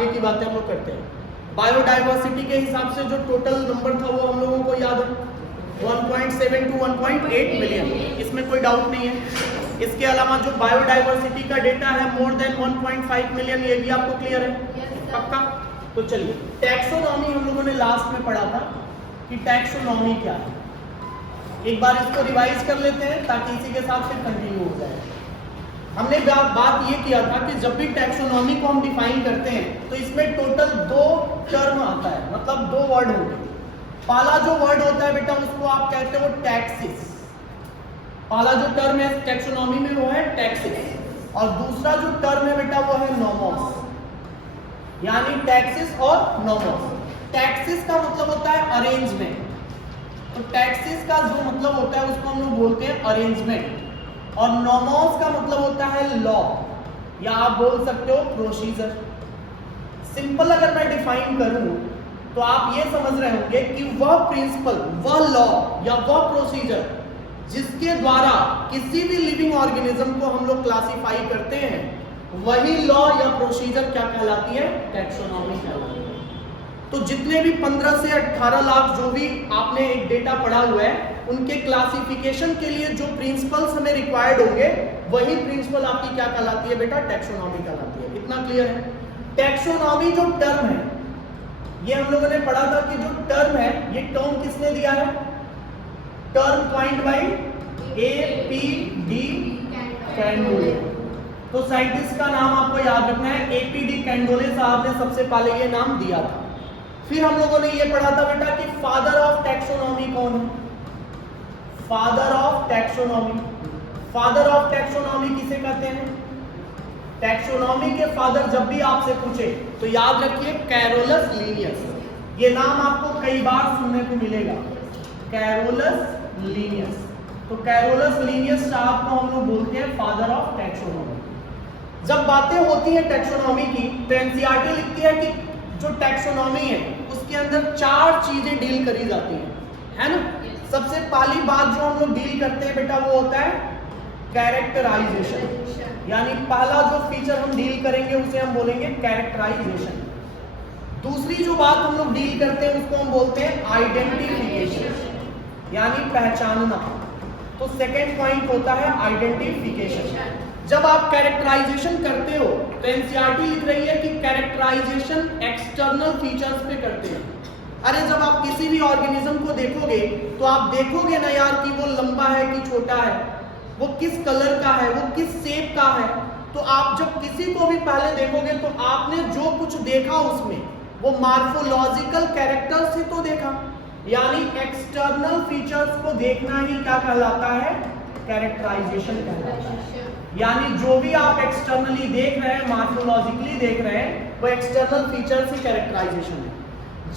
आगे की बातें हम लोग करते हैं। बायोडाइवर्सिटी के हिसाब से जो टोटल नंबर था वो हम लोगों को याद है 1.7 to 1.8 मिलियन, इसमें कोई डाउट नहीं है। इसके अलावा जो बायोडाइवर्सिटी का डेटा है मोर देन 1.5 मिलियन, ये भी आपको क्लियर है पक्का? तो चलिए टैक्सोनॉमी हम लोगों ने लास्ट में पढ़ा था कि टैक्सोनॉमी क्या है, एक बार इसको रिवाइज कर लेते हैं ताकि इसी के साथ फिर कंटिन्यू हो जाए। हमने बात ये किया था कि जब भी टैक्सोनॉमी को हम डिफाइन करते हैं तो इसमें टोटल 2 टर्म आता है, मतलब 2 वर्ड होंगे। पहला जो वर्ड होता है बेटा उसको आप कहते हो टैक्सिस, पहला जो टर्म है टैक्सोनॉमी में वो है टैक्सिस, और दूसरा जो टर्म है बेटा वो है नोमोस, यानी टैक्सिस और नोमोस। टैक्सिस का मतलब होता है अरेंजमेंट, तो टैक्सिस का जो मतलब होता है उसको हम लोग बोलते हैं अरेंजमेंट, और नोमोस का मतलब होता है लॉ, या आप बोल सकते हो प्रोसीजर। सिंपल अगर मैं डिफाइन करूं तो आप ये समझ रहे होंगे कि वह प्रिंसिपल, वह लॉ या वह प्रोसीजर जिसके द्वारा किसी भी लिविंग ऑर्गेनिज्म को हम लोग क्लासिफाई करते हैं, वही लॉ या प्रोसीजर क्या कहलाती है? टैक्सोनॉमी कहलाती है। तो जितने भी 15 से 18 लाख जो भी आपने एक डेटा पढ़ा हुआ है, उनके क्लासिफिकेशन के लिए जो प्रिंसिपल्स हमें रिक्वायर्ड होंगे, वही प्रिंसिपल आपकी क्या कहलाती है बेटा? टैक्सोनॉमी कहलाती है। इतना क्लियर है? टैक्सोनॉमी जो टर्म है, ये हम लोगों ने पढ़ा था कि जो टर्म है, ये टर्म किसने दिया है? Term point by APD कैंडोले। तो साइंटिस्ट का नाम आपको याद रखना है, APD कैंडोले साहब ने सबसे पहले ये नाम दिया था। फिर हम लोगों ने ये पढ़ा था बेटा कि फादर ऑफ टैक्सोनॉमी कौन है? Father of taxonomy, father of taxonomy किसे कहते हैं? टैक्सोनॉमी के फादर जब भी आपसे पूछे तो याद रखिए कैरोलस लीनियस, ये नाम आपको कई बार सुनने को मिलेगा, कैरोलस लीनियस। तो कैरोलस लीनियस साहब को हम लोग बोलते हैं फादर ऑफ टैक्सोनॉमी। जब बातें होती है टैक्सोनॉमी की तो एनसीईआरटी लिखती है कि जो टैक्सोनॉमी है उसके अंदर 4 चीजें डील करी जाती हैं, है ना? सबसे पहली बात जो हम लोग डील करते हैं बेटा वो होता है कैरेक्टराइजेशन, यानी पहला जो फीचर हम डील करेंगे उसे हम बोलेंगे कैरेक्टराइजेशन। दूसरी जो बात हम लोग डील करते हैं उसको हम बोलते हैं आइडेंटिफिकेशन, यानी पहचानना। तो सेकंड पॉइंट होता है आइडेंटिफिकेशन। जब आप कैरेक्टराइजेशन करते हो तो एनसीईआरटी लिख रही है कि कैरेक्टराइजेशन एक्सटर्नल फीचर्स पे करते हैं। अरे जब आप किसी भी ऑर्गेनिज्म को देखोगे तो आप देखोगे ना यार कि वो लंबा है कि छोटा है, वो किस कलर का है, वो किस शेप का है। तो आप जब किसी को भी पहले देखोगे तो आपने जो कुछ देखा उसमें वो मार्फोलॉजिकल कैरेक्टर से तो देखा, यानी एक्सटर्नल फीचर्स को देखना ही क्या कहलाता है? कैरेक्टराइजेशन कहलाता है। यानी जो भी आप एक्सटर्नली देख रहे हैं, मार्फोलॉजिकली देख रहे हैं, वो एक्सटर्नल फीचर्स ही कैरेक्टराइजेशन है।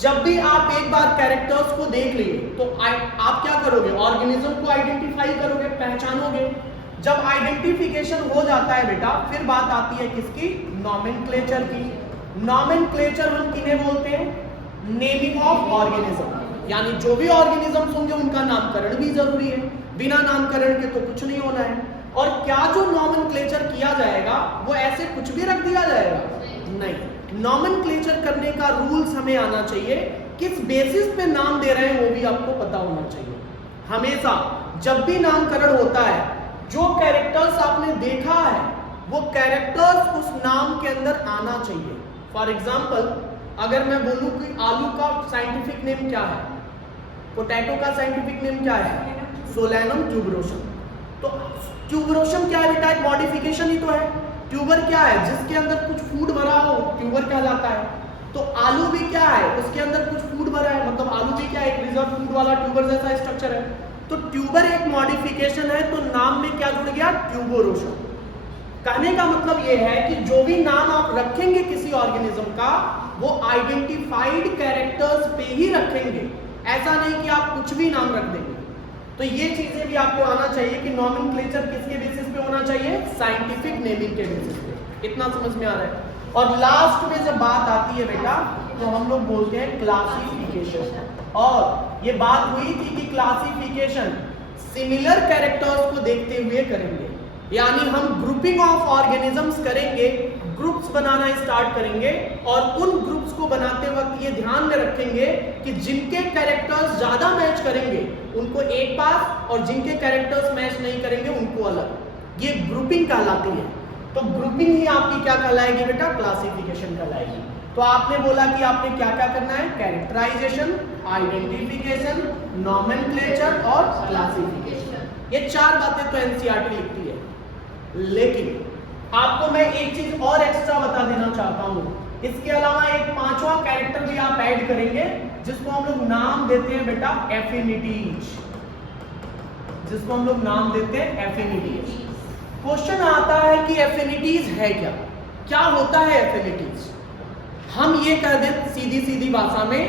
जब भी आप एक बार कैरेक्टर्स को देख लिए तो आप क्या करोगे? ऑर्गेनिज्म को आइडेंटिफाई करोगे, पहचानोगे। जब आइडेंटिफिकेशन हो जाता है बेटा, फिर बात आती है किसकी? नॉमेनक्लेचर की। नॉमेनक्लेचर हम किन्हें बोलते हैं? नेमिंग ऑफ ऑर्गेनिज्म, यानी जो भी ऑर्गेनिजम्स होंगे उनका नामकरण भी जरूरी है, बिना नामकरण के तो कुछ नहीं होना है। और क्या जो नॉमेनक्लेचर किया जाएगा वो ऐसे कुछ भी रख दिया जाएगा? नहीं, नॉमेनक्लेचर करने का रूल्स हमें आना चाहिए, किस बेसिस पे नाम दे रहे हैं वो भी आपको पता होना चाहिए। हमेशा जब भी नामकरण होता है, जो कैरेक्टर्स आपने देखा है वो कैरेक्टर्स उस नाम के अंदर आना चाहिए। फॉर एग्जाम्पल, अगर मैं बोलूं कि आलू का साइंटिफिक नेम क्या है, पोटैटो का साइंटिफिक नेम क्या है? Solanum tuberosum. तो ट्यूबरोसम क्या है बेटा? एक मॉडिफिकेशन ही तो है। ट्यूबर क्या है? जिसके अंदर कुछ फूड भरा हो, ट्यूबर कहलाता है। तो आलू भी क्या है? उसके अंदर कुछ फूड भरा है, मतलब आलू भी क्या है? एक रिजर्व फूड वाला ट्यूबर जैसा स्ट्रक्चर है। तो ट्यूबर एक मॉडिफिकेशन है, तो नाम में क्या जुड़ गया? ट्यूबरोसम। कहने का मतलब यह है कि जो भी नाम आप रखेंगे किसी ऑर्गेनिज्म का, वो आइडेंटिफाइड कैरेक्टर्स पे ही रखेंगे, ऐसा नहीं कि आप कुछ भी नाम रख देंगे। तो ये चीजें भी आपको आना चाहिए कि नॉमेनक्लेचर किसके बेसिस पे होना चाहिए? साइंटिफिक नेमिंग के बेसिस पे। इतना समझ में आ रहा है? और लास्ट में जब बात आती है बेटा तो हम लोग बोलते हैं क्लासिफिकेशन। और ये बात हुई थी कि क्लासिफिकेशन सिमिलर कैरेक्टर्स को देखते हुए करेंगे, यानी हम ग्रुपिंग ऑफ ऑर्गेनिजम्स करेंगे ग्रुप्स बनाना स्टार्ट करेंगे और उन ग्रुप्स को बनाते वक्त ये ध्यान में रखेंगे कि जिनके कैरेक्टर्स ज्यादा मैच करेंगे उनको एक पास और जिनके कैरेक्टर्स मैच नहीं करेंगे उनको अलग। ये ग्रुपिंग कहलाती है। तो ग्रुपिंग ही आपकी क्या कहलाएगी बेटा? क्लासिफिकेशन कहलाएगी। तो आपने बोला कि आपने क्या क्या करना है? कैरेक्टराइजेशन, आइडेंटिफिकेशन, नॉमेनक्लेचर और क्लासिफिकेशन। ये 4 बातें तो एनसीईआरटी लिखती है। लेकिन आपको मैं एक चीज और एक्स्ट्रा बता देना चाहता हूं। इसके अलावा एक 5वां कैरेक्टर भी आप ऐड करेंगे जिसको हम लोग नाम देते हैं बेटा एफिनिटीज, जिसको हम लोग नाम देते हैं एफिनिटीज। क्वेश्चन आता है कि एफिनिटीज है क्या? क्या होता है एफिनिटीज? हम ये कह दें सीधी सीधी भाषा में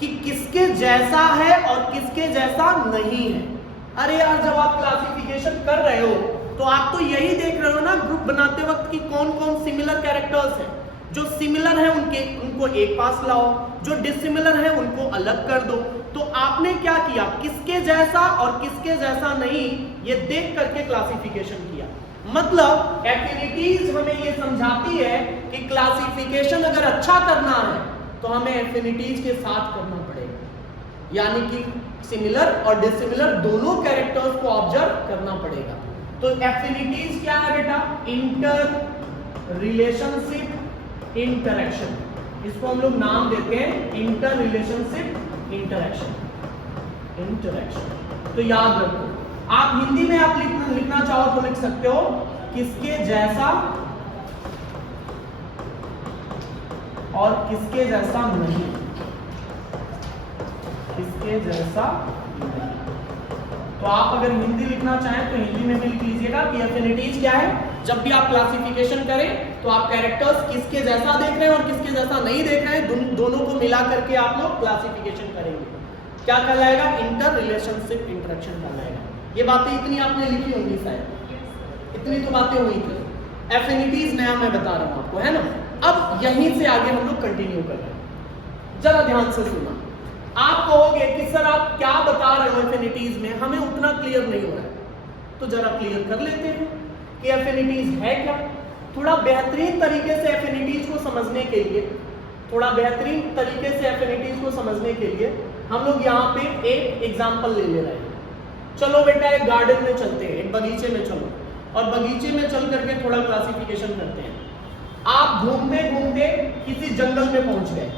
कि किसके जैसा है और किसके जैसा नहीं है। अरे यार, जब आप क्लासिफिकेशन कर रहे हो तो आप तो यही देख रहे हो ना ग्रुप बनाते वक्त कि कौन कौन सिमिलर कैरेक्टर्स हैं। जो सिमिलर है उनको एक पास लाओ, जो डिसिमिलर है उनको अलग कर दो। तो आपने क्या किया? किसके जैसा और किसके जैसा नहीं ये देख करके क्लासिफिकेशन किया। मतलब एफिनिटीज हमें ये समझाती है कि क्लासिफिकेशन अगर अच्छा करना है तो हमें एफिनिटीज के साथ करना पड़ेगा, यानी कि सिमिलर और डिसिमिलर दोनों कैरेक्टर्स को ऑब्जर्व करना पड़ेगा। तो एफिनिटीज क्या है बेटा? Inter relationship interaction. इसको हम लोग नाम देते हैं इंटर रिलेशनशिप इंटरेक्शन। तो याद रखो, आप हिंदी में आप लिखना चाहो तो लिख सकते हो किसके जैसा और किसके जैसा नहीं, किसके जैसा नहीं। तो आप अगर हिंदी लिखना चाहें तो हिंदी में भी लिख लीजिएगा कि एफिनिटीज क्या है। जब भी आप क्लासिफिकेशन करें तो आप कैरेक्टर्स किसके जैसा देख रहे हैं और किसके जैसा नहीं देख रहे हैं, दोनों को मिला करके आप लोग क्लासिफिकेशन करेंगे। क्या कहलाएगा? इंटर रिलेशनशिप इंटरेक्शन कहलाएगा। ये बातें इतनी आपने लिखी होंगी शायद, इतनी तो बातें हुई थी। एफिनिटीज नया मैं बता रहा हूं आपको, है ना। अब यहीं से आगे हम लोग कंटिन्यू कर रहे हैं। जरा ध्यान से सुना। आप कहोगे कि सर आप क्या बता रहे हो एफिनिटीज में, हमें उतना क्लियर नहीं हो रहा है। तो जरा क्लियर कर लेते हैं कि एफिनिटीज है क्या। थोड़ा बेहतरीन तरीके से एफिनिटीज को समझने के लिए, थोड़ा बेहतरीन तरीके से एफिनिटीज को समझने के लिए हम लोग यहाँ पे एक एग्जांपल ले रहे हैं। चलो बेटा, एक गार्डन में चलते हैं, एक बगीचे में चलो, और बगीचे में चल करके थोड़ा क्लासिफिकेशन करते हैं। आप घूमते घूमते किसी जंगल में पहुंच गए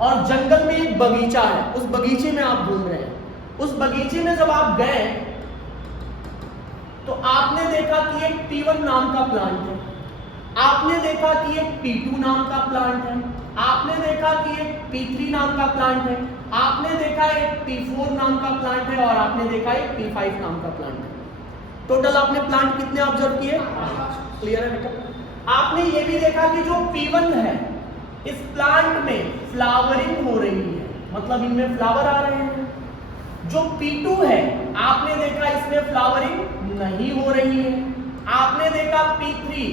और जंगल में एक बगीचा है, उस बगीचे में आप घूम रहे हैं। उस बगीचे में जब आप गए तो आपने देखा कि एक P1 नाम का प्लांट है, आपने देखा कि एक P2 नाम का प्लांट है, आपने देखा कि एक P3 नाम का प्लांट है, आपने देखा एक P4 नाम का प्लांट है और आपने देखा एक P5 नाम का प्लांट है। टोटल आपने प्लांट कितने ऑब्जर्व किए? क्लियर है बेटा। आपने ये भी देखा कि जो P1 है इस प्लांट में फ्लावरिंग हो रही है, मतलब इनमें फ्लावर आ रहे हैं। जो P2 है आपने देखा इसमें फ्लावरिंग नहीं हो रही है। आपने देखा P3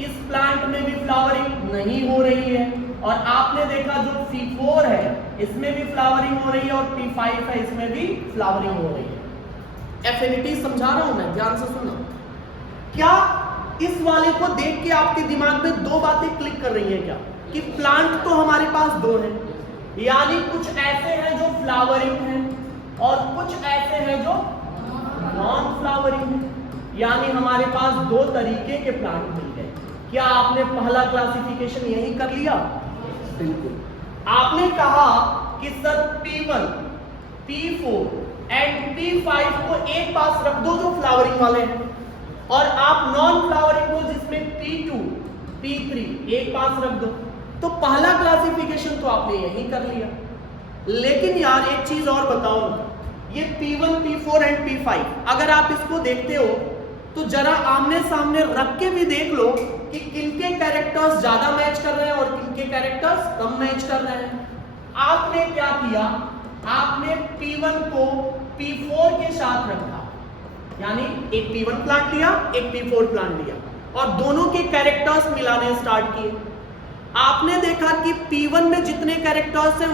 इस प्लांट में भी फ्लावरिंग नहीं हो रही है, और आपने देखा जो P4 है इसमें भी फ्लावरिंग हो रही है, और P5 है इसमें भी फ्लावरिंग हो रही है। एफिनिटी समझा रहा हूं मैं, ध्यान से सुनो। क्या इस वाले को देख के आपके दिमाग में 2 बातें क्लिक कर रही है क्या? कि प्लांट तो हमारे पास 2 हैं, यानी कुछ ऐसे हैं जो फ्लावरिंग हैं और कुछ ऐसे हैं जो नॉन फ्लावरिंग हैं, यानी हमारे पास 2 तरीके के प्लांट मिल गए। क्या आपने पहला क्लासिफिकेशन यही कर लिया? बिल्कुल। आपने कहा कि sir P1, P4 and P5 को एक पास रख दो जो फ्लावरिंग वाले हैं, और आप नॉन फ्लावरिंग को जिसमें P2, P3 एक पास रख दो। तो पहला क्लासिफिकेशन तो आपने यही कर लिया। लेकिन यार एक चीज और बताओ, ये P1, P4 एंड P5 अगर आप इसको देखते हो तो जरा आमने सामने रख के भी देख लो कि किनके कैरेक्टर्स ज्यादा मैच कर रहे हैं और किनके कैरेक्टर्स कम मैच कर रहे हैं। आपने क्या किया? आपने P1 को P4 के साथ रखा, यानी एक P1 प्लांट लिया, एक P4 प्लांट लिया, और दोनों के कैरेक्टर्स मिलाने स्टार्ट किए। आपने देखा कि P1 में जितने कैरेक्टर्स हैं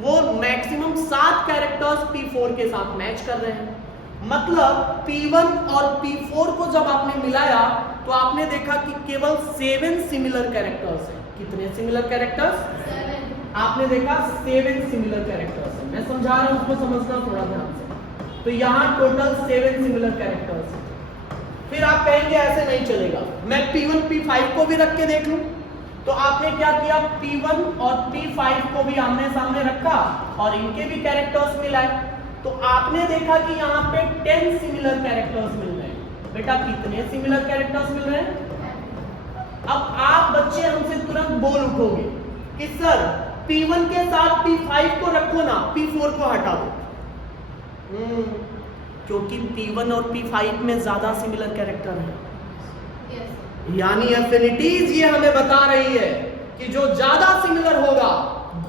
वो मैक्सिमम 7 कैरेक्टर्स P4 के साथ मैच कर रहे हैं। मतलब P1 और P4 को जब आपने मिलाया तो आपने देखा कि केवल 7 सिमिलर कैरेक्टर्स हैं। कितने सिमिलर कैरेक्टर्स? 7। आपने देखा 7 सिमिलर कैरेक्टर्स हैं। मैं समझा रहा हूं, उसको समझना थोड़ा ध्यान से। तो यहां टोटल 7 सिमिलर कैरेक्टर्स हैं। फिर आप कहेंगे ऐसे नहीं चलेगा, मैं P1 P5 को भी रख के देख लूं। तो आपने क्या किया, P1 और P5 को भी आमने सामने रखा और इनके भी कैरेक्टर्स मिलाए। तो आपने देखा कि यहाँ पे 10 सिमिलर कैरेक्टर्स मिल रहे हैं। बेटा कितने सिमिलर कैरेक्टर्स मिल रहे हैं? अब आप बच्चे हमसे तुरंत बोल उठोगे कि सर P1 के साथ P5 को रखो ना, P4 को हटा दो। क्योंकि P1 और P5 में ज्यादा सिमिलर कैरेक्टर है। यानी एफिनिटीज ये हमें बता रही है कि जो ज्यादा सिमिलर होगा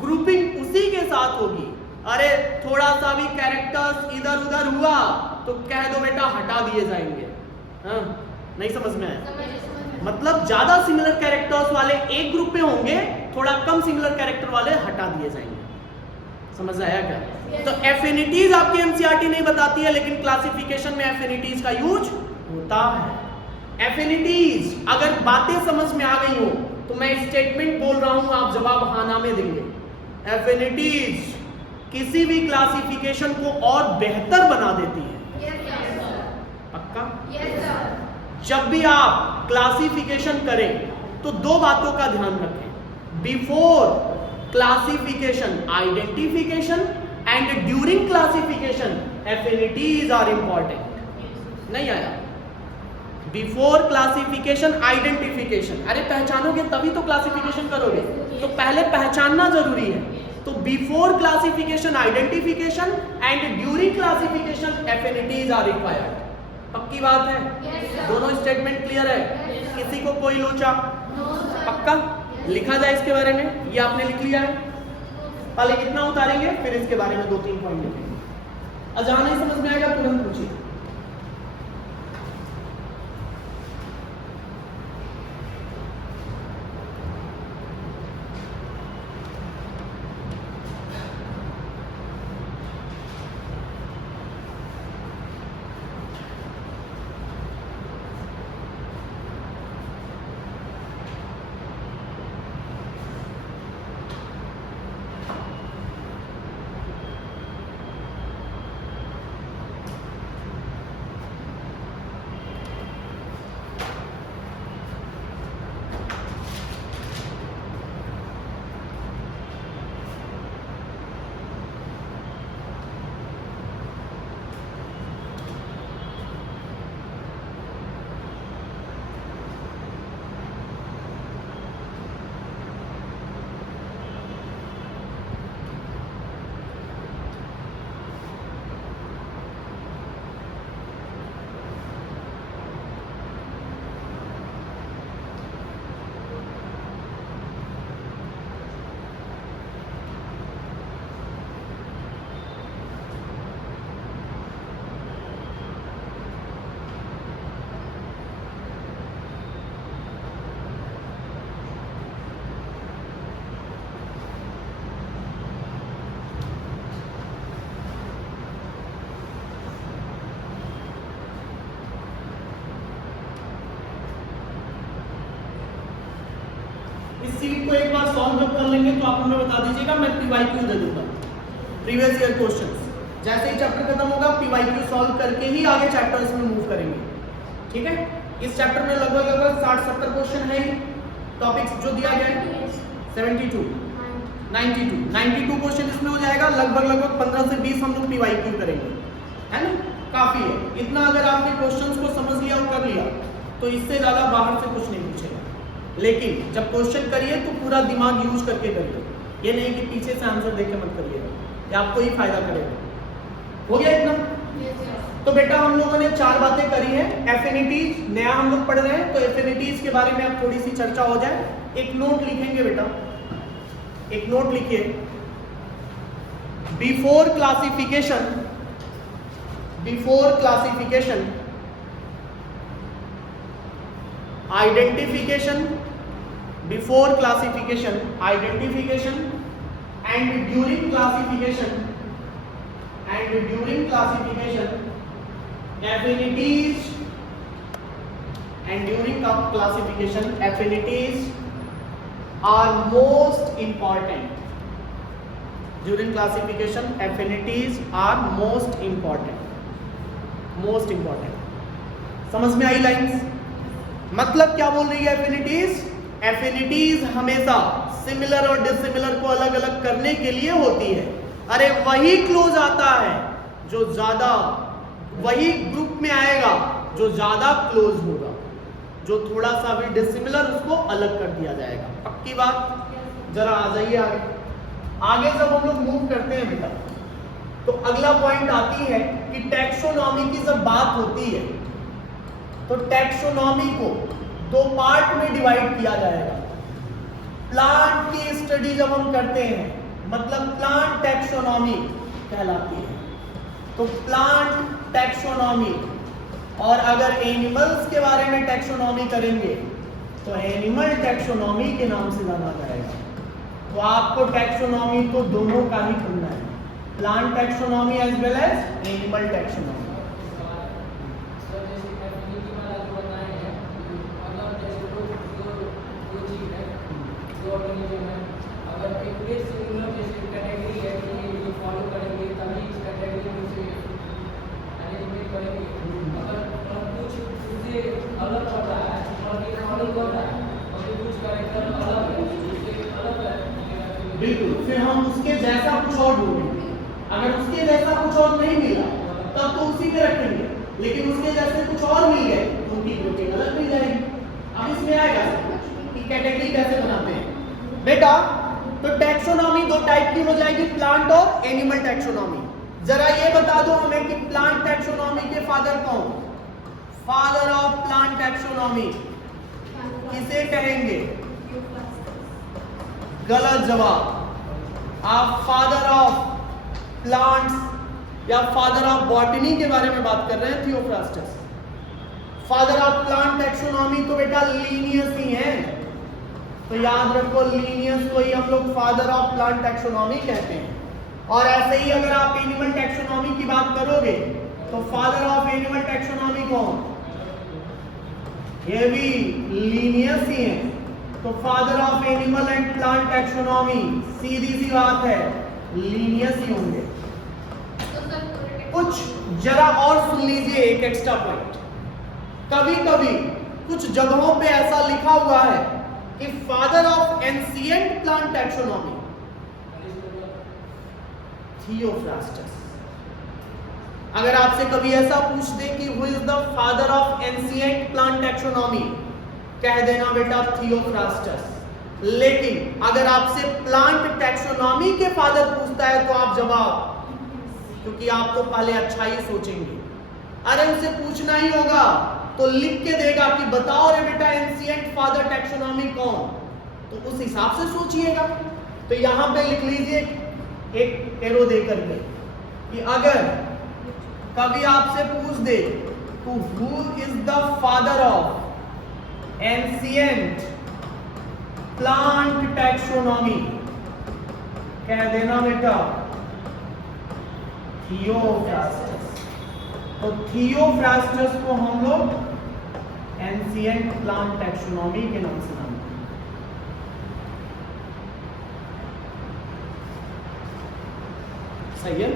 ग्रुपिंग उसी के साथ होगी। अरे थोड़ा सा भी कैरेक्टर्स इधर उधर हुआ तो कह दो बेटा हटा दिए जाएंगे। हाँ, नहीं समझ में आया? मतलब ज्यादा सिमिलर कैरेक्टर्स वाले एक ग्रुप में होंगे, थोड़ा कम सिमिलर कैरेक्टर वाले हटा दिए जाएंगे। समझ आया क्या? तो एफिनिटीज आपकी एनसीईआरटी नहीं बताती है, लेकिन क्लासिफिकेशन में एफिनिटीज का यूज होता है। एफिनिटीज अगर बातें समझ में आ गई हो तो मैं स्टेटमेंट बोल रहा हूं, आप जवाब हाँ ना में देंगे। एफिनिटीज किसी भी क्लासिफिकेशन को और बेहतर बना देती है। पक्का? जब भी आप क्लासिफिकेशन करें तो दो बातों का ध्यान रखें। Before classification identification and during classification affinities are important. नहीं आया? बिफोर क्लासिफिकेशन आइडेंटिफिकेशन, अरे पहचानोगे तभी तो क्लासिफिकेशन करोगे, तो पहले पहचानना जरूरी है। तो before classification identification and during classification affinities are required. पक्की बात है? दोनों स्टेटमेंट क्लियर है? किसी को कोई लोचा? पक्का? लिखा जाए इसके बारे में, ये आपने लिख लिया है। पहले कितना उतारेंगे, फिर इसके बारे में 2-3 पॉइंट लिखेंगे। और जहां नहीं समझ में आएगा तुरंत पूछिए। इस सीट को एक बार सॉल्व जब कर लेंगे तो आप हमें बता दीजिएगा, मैं पीवाईक्यू दे दूंगा, प्रीवियस ईयर क्वेश्चंस। जैसे ही चैप्टर खत्म होगा पीवाईक्यू सॉल्व करके ही आगे चैप्टर्स में मूव करेंगे। ठीक है? इस चैप्टर में लगभग 60-70 क्वेश्चन है। टॉपिक्स जो दिया गया है 72 92 क्वेश्चन इसमें हो जाएगा। लगभग 15 से 20 हम लोग पीवाईक्यू करेंगे, है ना? काफी है इतना। अगर आपने क्वेश्चंस को समझ लिया और कर लिया तो इससे ज्यादा बाहर से कुछ नहीं पूछेगा। लेकिन जब क्वेश्चन करिए तो पूरा दिमाग यूज करके करिए, ये नहीं कि पीछे से आंसर देके मत करिएगा, ये आपको ही फायदा करेगा। हो गया इतना? तो बेटा हम लोगों ने 4 बातें करी हैं। एफिनिटीज नया हम लोग पढ़ रहे हैं, तो एफिनिटीज के बारे में अब थोड़ी सी चर्चा हो जाए। एक नोट लिखेंगे बेटा, एक नोट लिखिए। Before classification identification, before classification identification and during classification affinities and during classification affinities are most important. During classification affinities are most important. समझ में आई लाइंस? मतलब क्या बोल रही है एफिनिटीज? एफिनिटीज हमेशा सिमिलर और डिसिमिलर को अलग अलग करने के लिए होती है। अरे वही क्लोज आता है जो ज्यादा, वही ग्रुप में आएगा जो ज्यादा क्लोज होगा, जो थोड़ा सा भी डिसिमिलर उसको अलग कर दिया जाएगा। पक्की बात? जरा आ जाइए आगे जब हम लोग मूव करते हैं बेटा, तो अगला पॉइंट आती है कि टैक्सोनॉमी की जब बात होती है तो टैक्सोनॉमी को दो पार्ट में डिवाइड किया जाएगा। प्लांट की स्टडी जब हम करते हैं, मतलब प्लांट टैक्सोनॉमी कहलाती है। तो प्लांट टैक्सोनॉमी, और अगर एनिमल्स के बारे में टैक्सोनॉमी करेंगे तो एनिमल टैक्सोनॉमी के नाम से जाना जाएगा। तो आपको टैक्सोनॉमी तो दोनों का ही पढ़ना है, plant taxonomy as well as animal taxonomy. बिल्कुल, फिर हम उसके जैसा कुछ और ढूंढेंगे। अगर उसके जैसा कुछ और नहीं मिला तब तो उसी पे रखेंगे, लेकिन उसके जैसे कुछ और मिल गए तो उनकी ग्रुपिंग अलग मिल जाएगी। अब इसमें आएगा कि कैटेगरी कैसे बनाते हैं बेटा। तो टैक्सोनॉमी दो टाइप की हो जाएगी, प्लांट और एनिमल टैक्सोनॉमी। जरा ये बता दो हमें कि प्लांट टैक्सोनॉमी के फादर कौन? फादर ऑफ प्लांट टैक्सोनॉमी किसे कहेंगे? गलत जवाब। आप फादर ऑफ प्लांट्स या फादर ऑफ बॉटनी के बारे में बात कर रहे हैं, Theophrastus. Father of plant taxonomy तो बेटा लीनियस ही है, तो याद रखो लीनियस को ही हम लोग फादर ऑफ प्लांट टैक्सोनॉमी कहते हैं। और ऐसे ही अगर आप एनिमल टैक्सोनॉमी की बात करोगे तो फादर ऑफ एनिमल टैक्सोनॉमी कौन? ये भी लीनियस ही है। तो father of animal and plant taxonomy सीधी सी बात है, लीनियस ही होंगे। कुछ जरा और सुन लीजिए एक एक्स्ट्रा पॉइंट। कभी कभी कुछ जगहों पे ऐसा लिखा हुआ है कि father of ancient plant taxonomy Theophrastus. अगर आपसे कभी ऐसा पूछ दे कि who is the father of ancient plant taxonomy, कह देना बेटा थियोफ्रास्टस। लेकिन अगर आपसे प्लांट टैक्सोनॉमी के फादर पूछता है तो आप जवाब, क्योंकि आप तो पहले अच्छा ही सोचेंगे, अरे उसे पूछना ही होगा तो लिख के देगा कि बताओ रे बेटा एंशिएंट फादर टैक्सोनॉमी कौन, तो उस हिसाब से सोचिएगा। तो यहां पे लिख लीजिए एक एरो दे करके कि अगर कभी आपसे पूछ दे तो who is the father of ancient plant taxonomy, कह देना बेटा थियोफ्रास्टस। तो थियोफ्रास्टस को हम लोग एंशिएंट प्लांट टैक्सोनॉमी के नाम से जानते हैं। सही है?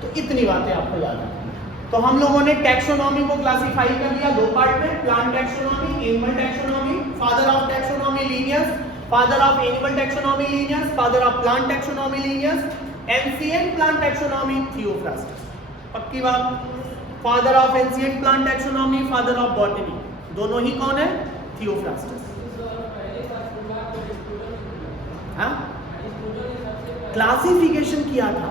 तो इतनी बातें आपको याद रखनी। तो हम लोगों ने टैक्सोनॉमी को क्लासिफाई कर लिया दो पार्ट में, plant taxonomy, animal taxonomy, father of taxonomy Linnaeus, father of animal taxonomy Linnaeus, father of plant taxonomy Linnaeus, ancient plant taxonomy Theophrastus. पक्की बात? Father of ancient plant taxonomy, father of botany, दोनों ही कौन है? Theophrastus. हाँ, classification किया था।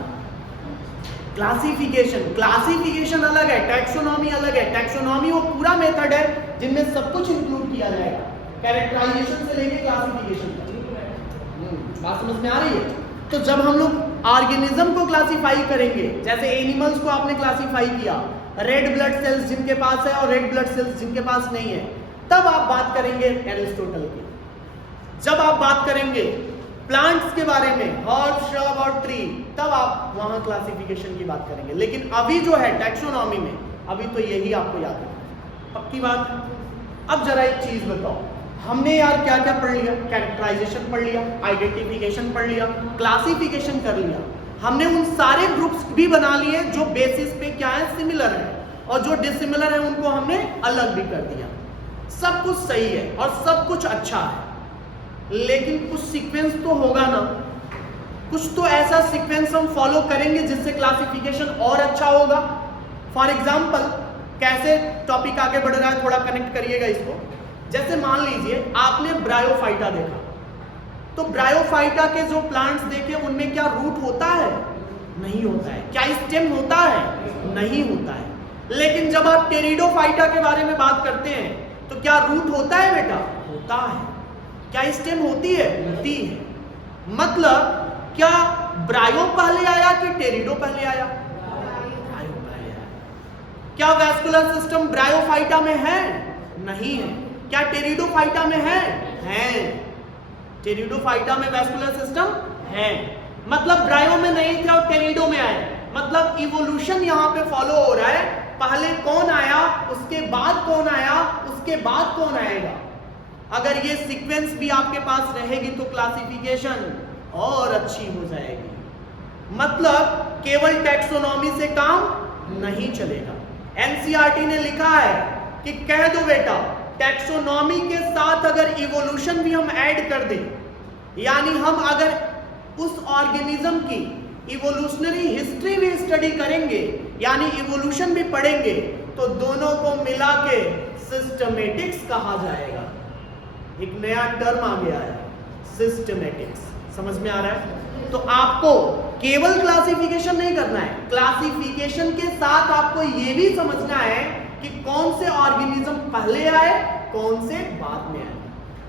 Classification अलग है, टैक्सोनॉमी अलग है। टैक्सोनॉमी वो पूरा मेथड है जिनमें सब कुछ इंक्लूड किया जाएगा, कैरेक्टराइजेशन से लेके क्लासिफिकेशन तक। बात समझ में आ रही है? तो जब हम लोग ऑर्गेनिज्म को क्लासिफाई करेंगे, जैसे एनिमल्स को आपने क्लासिफाई किया, रेड ब्लड सेल्स जिनके पास है और रेड ब्लड सेल्स जिनके पास नहीं है, तब आप बात करेंगे एरिस्टोटल की। जब आप बात करेंगे प्लांट्स के बारे में, हर्ब, श्रब और ट्री, तब आप वहां क्लासिफिकेशन की बात करेंगे। लेकिन अभी जो है टैक्सोनॉमी में, अभी तो यही आपको याद है। पक्की बात? अब जरा एक चीज बताओ, हमने यार क्या क्या पढ़ लिया? कैरेक्टराइजेशन पढ़ लिया, आइडेंटिफिकेशन पढ़ लिया, क्लासिफिकेशन कर लिया, हमने उन सारे ग्रुप्स भी बना लिए जो बेसिस पे क्या है, सिमिलर है, और जो डिसिमिलर है उनको हमने अलग भी कर दिया। सब कुछ सही है और सब कुछ अच्छा है, लेकिन कुछ सीक्वेंस तो होगा ना, कुछ तो ऐसा सीक्वेंस हम फॉलो करेंगे जिससे क्लासिफिकेशन और अच्छा होगा। फॉर एग्जाम्पल, कैसे टॉपिक आगे बढ़ रहा है थोड़ा कनेक्ट करिएगा इसको। जैसे मान लीजिए आपने ब्रायोफाइटा देखा, तो ब्रायोफाइटा के जो प्लांट्स देखे उनमें क्या रूट होता है? नहीं होता है। क्या स्टेम होता है? नहीं होता है। लेकिन जब आप टेरिडोफाइटा के बारे में बात करते हैं तो क्या रूट होता है बेटा? होता है। क्या स्टेम होती है? होती है। मतलब क्या ब्रायो पहले आया कि टेरिडो पहले आया? ब्रायो पहले आया। क्या वैस्कुलर सिस्टम ब्रायोफाइटा में है? नहीं है। क्या टेरिडोफाइटा में है? है। टेरिडोफाइटा में वैस्कुलर सिस्टम है। मतलब ब्रायो में नहीं थे और टेरिडो में आए। मतलब इवोल्यूशन यहां पे फॉलो हो रहा है। पहले कौन आया, उसके बाद कौन आया, उसके बाद कौन आएगा। अगर ये सीक्वेंस भी आपके पास रहेगी तो क्लासिफिकेशन और अच्छी हो जाएगी। मतलब केवल टैक्सोनॉमी से काम नहीं चलेगा। एनसीईआरटी ने लिखा है कि कह दो बेटा, टैक्सोनॉमी के साथ अगर इवोल्यूशन भी हम ऐड कर दें, यानी हम अगर उस ऑर्गेनिज्म की इवोल्यूशनरी हिस्ट्री भी स्टडी करेंगे, यानी इवोल्यूशन भी पढ़ेंगे, तो दोनों को मिला के सिस्टमेटिक्स कहा जाएगा। एक नया टर्म आ गया है, सिस्टमेटिक्स। समझ में आ रहा है? तो आपको केवल क्लासिफिकेशन नहीं करना है, क्लासिफिकेशन के साथ आपको यह भी समझना है कि कौन से ऑर्गेनिज्म पहले आए, कौन से बाद में आए।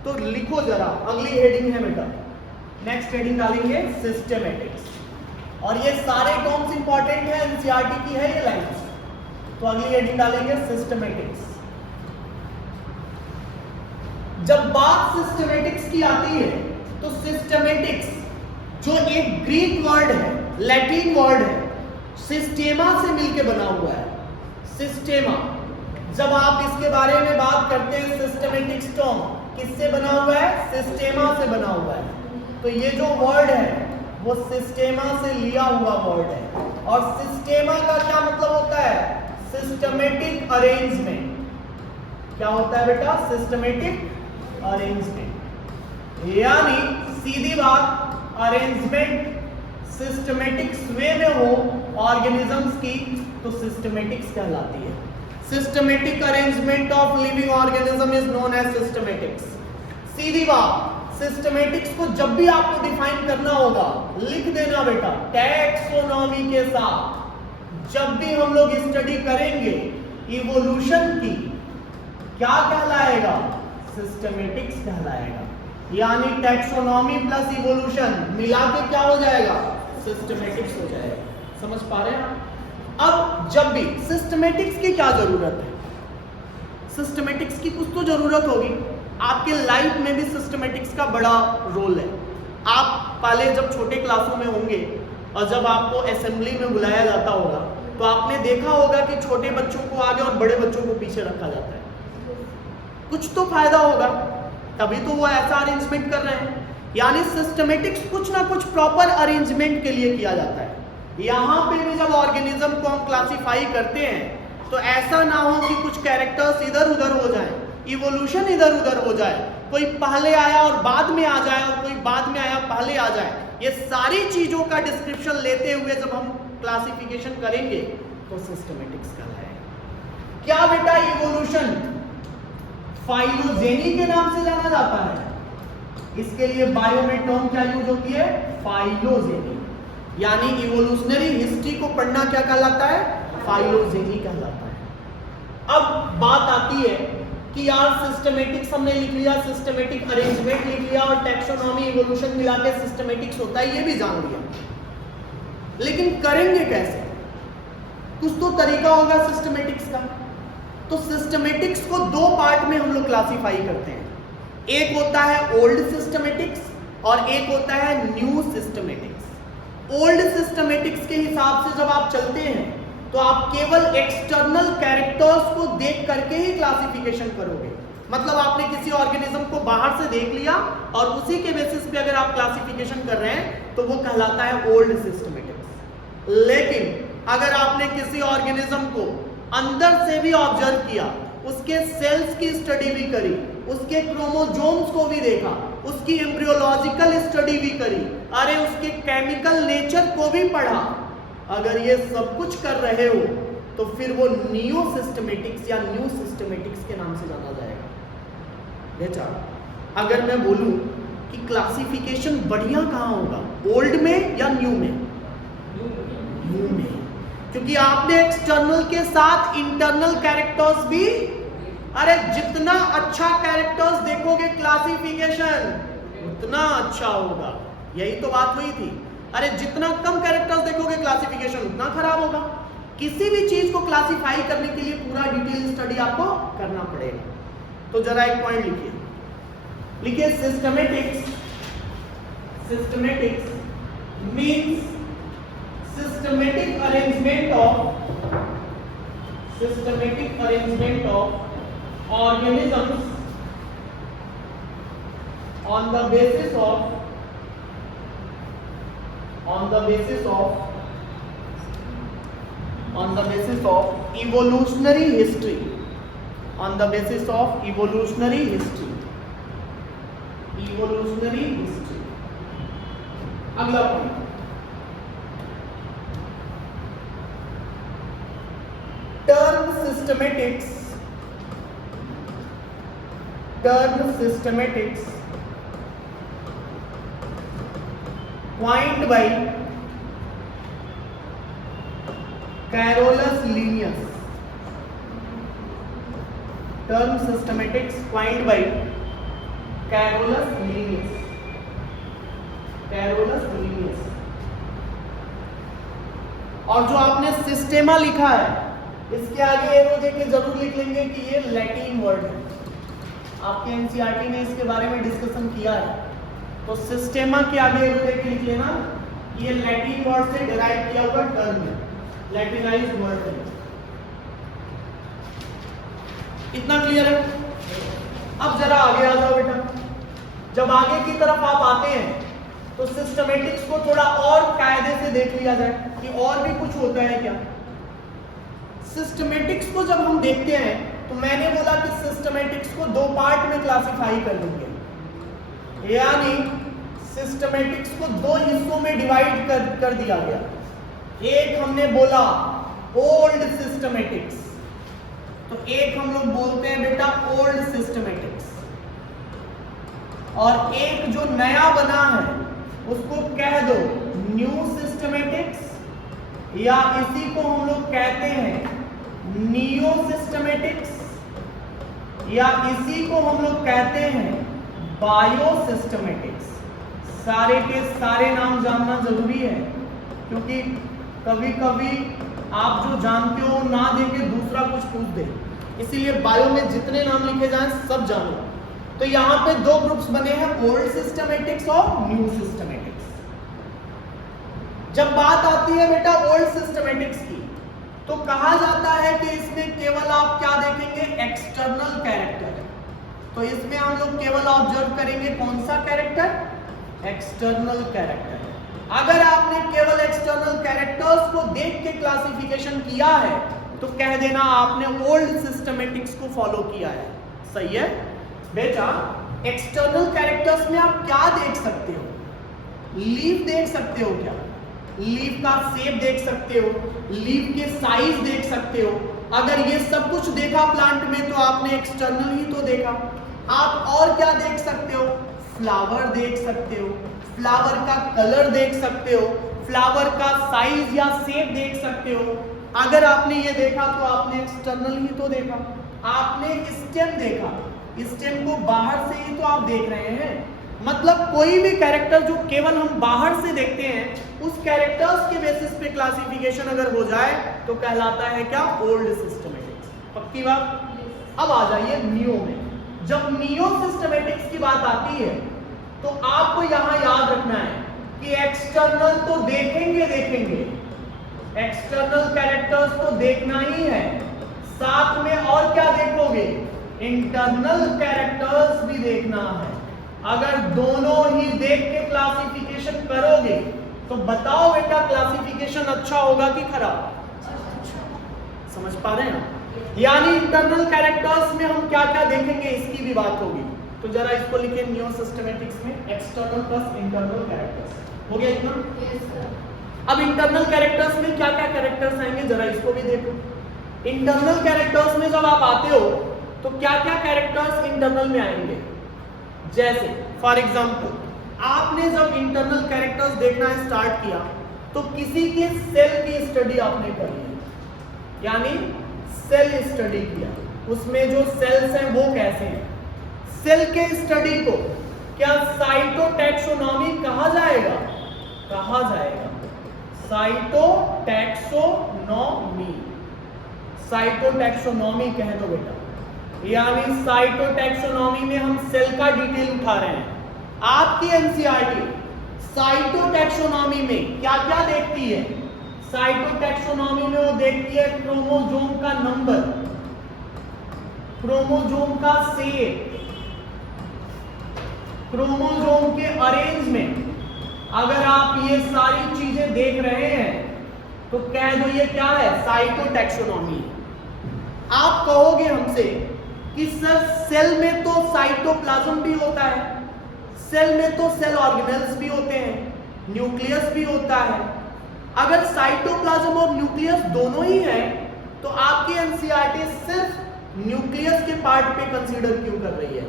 तो लिखो जरा, अगली हेडिंग है बेटा, नेक्स्ट हेडिंग डालेंगे सिस्टमेटिक्स। और ये सारे टर्म्स इंपॉर्टेंट है, एनसीईआरटी की है ये लाइंस। तो अगली हेडिंग डालेंगे सिस्टमेटिक्स। जब बात सिस्टमेटिक्स की आती है तो सिस्टमेटिक्स जो एक ग्रीक वर्ड है, लैटिन वर्ड है, सिस्टेमा से मिलकर बना हुआ है। सिस्टेमा, जब आप इसके बारे में बात करते हैं, सिस्टमेटिक्स टर्म किससे बना हुआ है? सिस्टेमा से बना हुआ है। तो ये जो वर्ड है वो सिस्टेमा से लिया हुआ वर्ड है। और सिस्टेमा का क्या मतलब होता है? Systematic arrangement. क्या होता है बेटा? Systematic arrangement. यानी सीधी बात, अरेंजमेंट सिस्टमेटिक्स वे में हो ऑर्गेनिजम्स की तो सिस्टमेटिक्स कहलाती है। Systematic arrangement of living organism is known as systematics. सीधी बात, सिस्टमेटिक्स को जब भी आपको डिफाइन करना होगा, लिख देना बेटा टैक्सोनॉमी के साथ। जब भी हम लोग स्टडी करेंगे इवोल्यूशन की, क्या कहलाएगा? सिस्टमेटिक्स कहलाएगा। यानी टैक्सोनॉमी प्लस इवोल्यूशन मिला के क्या हो जाएगा? सिस्टमेटिक्स हो जाएगा। समझ पा रहे हैं? अब जब भी सिस्टमेटिक्स की क्या जरूरत है? सिस्टमेटिक्स की कुछ तो जरूरत होगी। आपके लाइफ में भी सिस्टमेटिक्स का बड़ा रोल है। आप पहले जब छोटे क्लासों में होंगे और जब आपको असेंबली में बुलाया जाता होगा तो आपने देखा होगा कि छोटे बच्चों को आगे और बड़े बच्चों को पीछे रखा जाता है। कुछ तो फायदा होगा, तभी तो वो ऐसा अरेंजमेंट कर रहे हैं। यानी सिस्टमेटिक्स कुछ ना कुछ प्रॉपर अरेंजमेंट के लिए किया जाता है। यहाँ पे भी जब ऑर्गेनिज्म को हम क्लासिफाई करते हैं तो ऐसा ना हो कि कुछ कैरेक्टर्स इधर उधर हो जाए, इवोल्यूशन इधर उधर हो जाए, कोई पहले आया और बाद में आ जाए और कोई बाद में आया पहले आ जाए। ये सारी चीजों का डिस्क्रिप्शन लेते हुए जब हम क्लासिफिकेशन करेंगे तो सिस्टमेटिक्स कहलाएगा। क्या बेटा इवोल्यूशन फाइलोजेनी के नाम से जाना जाता है? इसके लिए बायो में टर्म क्या यूज होती है? फाइलोजेनी। यानी इवोल्यूशनरी हिस्ट्री को पढ़ना क्या कहलाता है? फाइलोजेनी कहलाता है। अब बात आती है कि यार सिस्टमेटिक्स हमने लिख लिया, सिस्टमेटिक अरेंजमेंट लिख लिया और टैक्सोनॉमी इवोल्यूशन मिला के सिस्टमेटिक्स होता है, ये भी जान लिया, लेकिन करेंगे कैसे? कुछ तो तरीका होगा सिस्टमेटिक्स का। तो सिस्टमेटिक्स को दो पार्ट में हम लोग क्लासिफाई करते हैं। एक होता है ओल्ड सिस्टमेटिक्स और एक होता है न्यू सिस्टमेटिक्स। ओल्ड सिस्टमेटिक्स के हिसाब से जब आप चलते हैं तो आप केवल एक्सटर्नल कैरेक्टर्स को देख करके ही क्लासिफिकेशन करोगे। मतलब आपने किसी ऑर्गेनिज्म को बाहर से देख लिया और उसी के बेसिस पे अगर आप क्लासिफिकेशन कर रहे हैं तो वो कहलाता है ओल्ड सिस्टमेटिक्स। लेकिन अगर आपने किसी ऑर्गेनिज्म को अंदर से भी ऑब्जर्व किया, उसके सेल्स की स्टडी भी करी, उसके क्रोमोसोम्स को भी देखा, उसकी एम्ब्रियोलॉजिकल स्टडी भी करी, अरे उसके केमिकल नेचर को भी पढ़ा, अगर ये सब कुछ कर रहे हो तो फिर वो नियो सिस्टमेटिक्स या न्यू सिस्टमेटिक्स के नाम से जाना जाएगा। बेटा अगर मैं बोलूं कि क्लासिफिकेशन बढ़िया कहां होगा, ओल्ड में या न्यू में? न्यू में, क्योंकि आपने एक्सटर्नल के साथ इंटरनल कैरेक्टर्स भी, अरे जितना अच्छा कैरेक्टर्स देखोगे क्लासिफिकेशन उतना अच्छा होगा। यही तो बात हुई थी। अरे जितना कम कैरेक्टर्स देखोगे क्लासिफिकेशन उतना खराब होगा। किसी भी चीज को क्लासिफाई करने के लिए पूरा डिटेल स्टडी आपको करना पड़ेगा। तो जरा एक पॉइंट लिखिए, लिखिए systematics. Systematics means systematic arrangement of organisms on the basis of evolutionary history, on the basis of evolutionary history। अगला point, term systematics coined by Carolus Linnaeus। term systematics coined by Carolus Linnaeus। और जो आपने सिस्टेमा लिखा है इसके आगे arrow देके जरूर लिख लेंगे कि ये लैटिन वर्ड है। आपके एनसीईआरटी ने इसके बारे में डिस्कशन किया है, तो सिस्टेमा के आगे एरो देके लिख लेना, ये लैटिन वर्ड से डिराइव किया हुआ टर्म है, लैटिनाइज्ड वर्ड है। इतना क्लियर है? अब जरा आगे आ जाओ बेटा। जब आगे की तरफ आप आते हैं तो सिस्टमेटिक्स को थोड़ा और कायदे से देख लिया जाए कि और भी कुछ होता है क्या। सिस्टमेटिक्स को जब हम देखते हैं तो मैंने बोला कि सिस्टमेटिक्स को दो पार्ट में क्लासिफाई कर देंगे, यानी सिस्टमेटिक्स को दो हिस्सों में डिवाइड कर दिया गया। एक हमने बोला ओल्ड सिस्टमेटिक्स, तो एक हम लोग बोलते हैं बेटा ओल्ड सिस्टमेटिक्स, और एक जो नया बना है उसको कह दो न्यू सिस्टमेटिक्स, या इसी को हम लोग कहते हैं नियो सिस्टमेटिक्स, या इसी को हम लोग कहते हैं बायो सिस्टमेटिक्स। सारे के सारे नाम जानना जरूरी है, क्योंकि कभी कभी आप जो जानते हो ना दे के दूसरा कुछ पूछ दे, इसीलिए बायो में जितने नाम लिखे जाएं सब जानो। तो यहाँ पे दो ग्रुप्स बने हैं, ओल्ड सिस्टमेटिक्स और न्यू सिस्टमेटिक्स। जब बात आती है बेटा ओल्ड सिस्टमेटिक्स की, तो कहा जाता है कि इसमें केवल आप क्या देखेंगे, एक्सटर्नल कैरेक्टर। तो इसमें हम लोग केवल ऑब्जर्व करेंगे कौन सा कैरेक्टर, एक्सटर्नल कैरेक्टर। अगर आपने केवल एक्सटर्नल कैरेक्टर्स को देख के क्लासिफिकेशन किया है तो कह देना आपने ओल्ड सिस्टमेटिक्स को फॉलो किया है। सही है बेटा। एक्सटर्नल कैरेक्टर्स में आप क्या देख सकते हो, लीफ देख सकते हो क्या, लीफ का शेप देख सकते हो, लीफ के साइज देख सकते हो। अगर ये सब कुछ देखा प्लांट में तो आपने एक्सटर्नल ही तो देखा। आप और क्या देख सकते हो, फ्लावर देख सकते हो, फ्लावर का कलर देख सकते हो, फ्लावर का साइज या शेप देख सकते हो। अगर आपने ये देखा तो आपने एक्सटर्नल ही तो देखा। आपने स्टेम देखा, स्टेम को बाहर से ही तो आप देख रहे हैं। मतलब कोई भी कैरेक्टर जो केवल हम बाहर से देखते हैं, उस कैरेक्टर्स के बेसिस पे क्लासिफिकेशन अगर हो जाए तो कहलाता है क्या, ओल्ड सिस्टमेटिक्स। पक्की बात। अब आ जाइए नियो में। जब नियो सिस्टमेटिक्स की बात आती है तो आपको यहां याद रखना है कि एक्सटर्नल तो देखेंगे, एक्सटर्नल कैरेक्टर्स तो देखना ही है, साथ में और क्या देखोगे, इंटरनल कैरेक्टर्स भी देखना है। अगर दोनों ही देख के क्लासिफिकेशन करोगे तो बताओ बेटा क्लासिफिकेशन अच्छा होगा कि खराब? समझ पा रहे हैं? यानी इंटरनल कैरेक्टर्स में हम क्या क्या देखेंगे इसकी भी बात होगी। तो जरा इसको लिखे न्यू सिस्टमैटिक्स में एक्सटर्नल प्लस इंटरनल कैरेक्टर्स। हो गया इतना? अब इंटरनल कैरेक्टर्स में क्या क्या कैरेक्टर्स आएंगे जरा इसको भी देखो। इंटरनल कैरेक्टर्स में जब आप आते हो तो क्या क्या कैरेक्टर्स इंटरनल में आएंगे? जैसे फॉर एग्जांपल आपने जब इंटरनल कैरेक्टर्स देखना स्टार्ट किया तो किसी के सेल की स्टडी आपने करी है, यानी सेल स्टडी किया, उसमें जो सेल्स हैं वो कैसे हैं। सेल के स्टडी को क्या साइटोटैक्सोनॉमी कहा जाएगा? कहा जाएगा साइटोटैक्सोनॉमी। साइटोटैक्सोनॉमी कह दो बेटा। यानी साइटोटैक्सोनॉमी में हम सेल का डिटेल उठा रहे हैं। आपकी एनसीईआरटी साइटोटैक्सोनॉमी में क्या क्या देखती है? साइटोटैक्सोनॉमी में वो देखती है क्रोमोसोम का नंबर, क्रोमोसोम का शेप, क्रोमोसोम के अरेंजमेंट। अगर आप ये सारी चीजें देख रहे हैं तो कह दो ये क्या है? साइटोटैक्सोनॉमी। आप कहोगे हमसे कि सर सेल में तो साइटोप्लाज्म भी होता है, सेल में तो सेल ऑर्गेनेल्स भी होते हैं, न्यूक्लियस भी होता है। अगर साइटोप्लाज्म और न्यूक्लियस दोनों ही है तो आपकी एनसीईआरटी सिर्फ न्यूक्लियस के पार्ट पे कंसीडर क्यों कर रही है?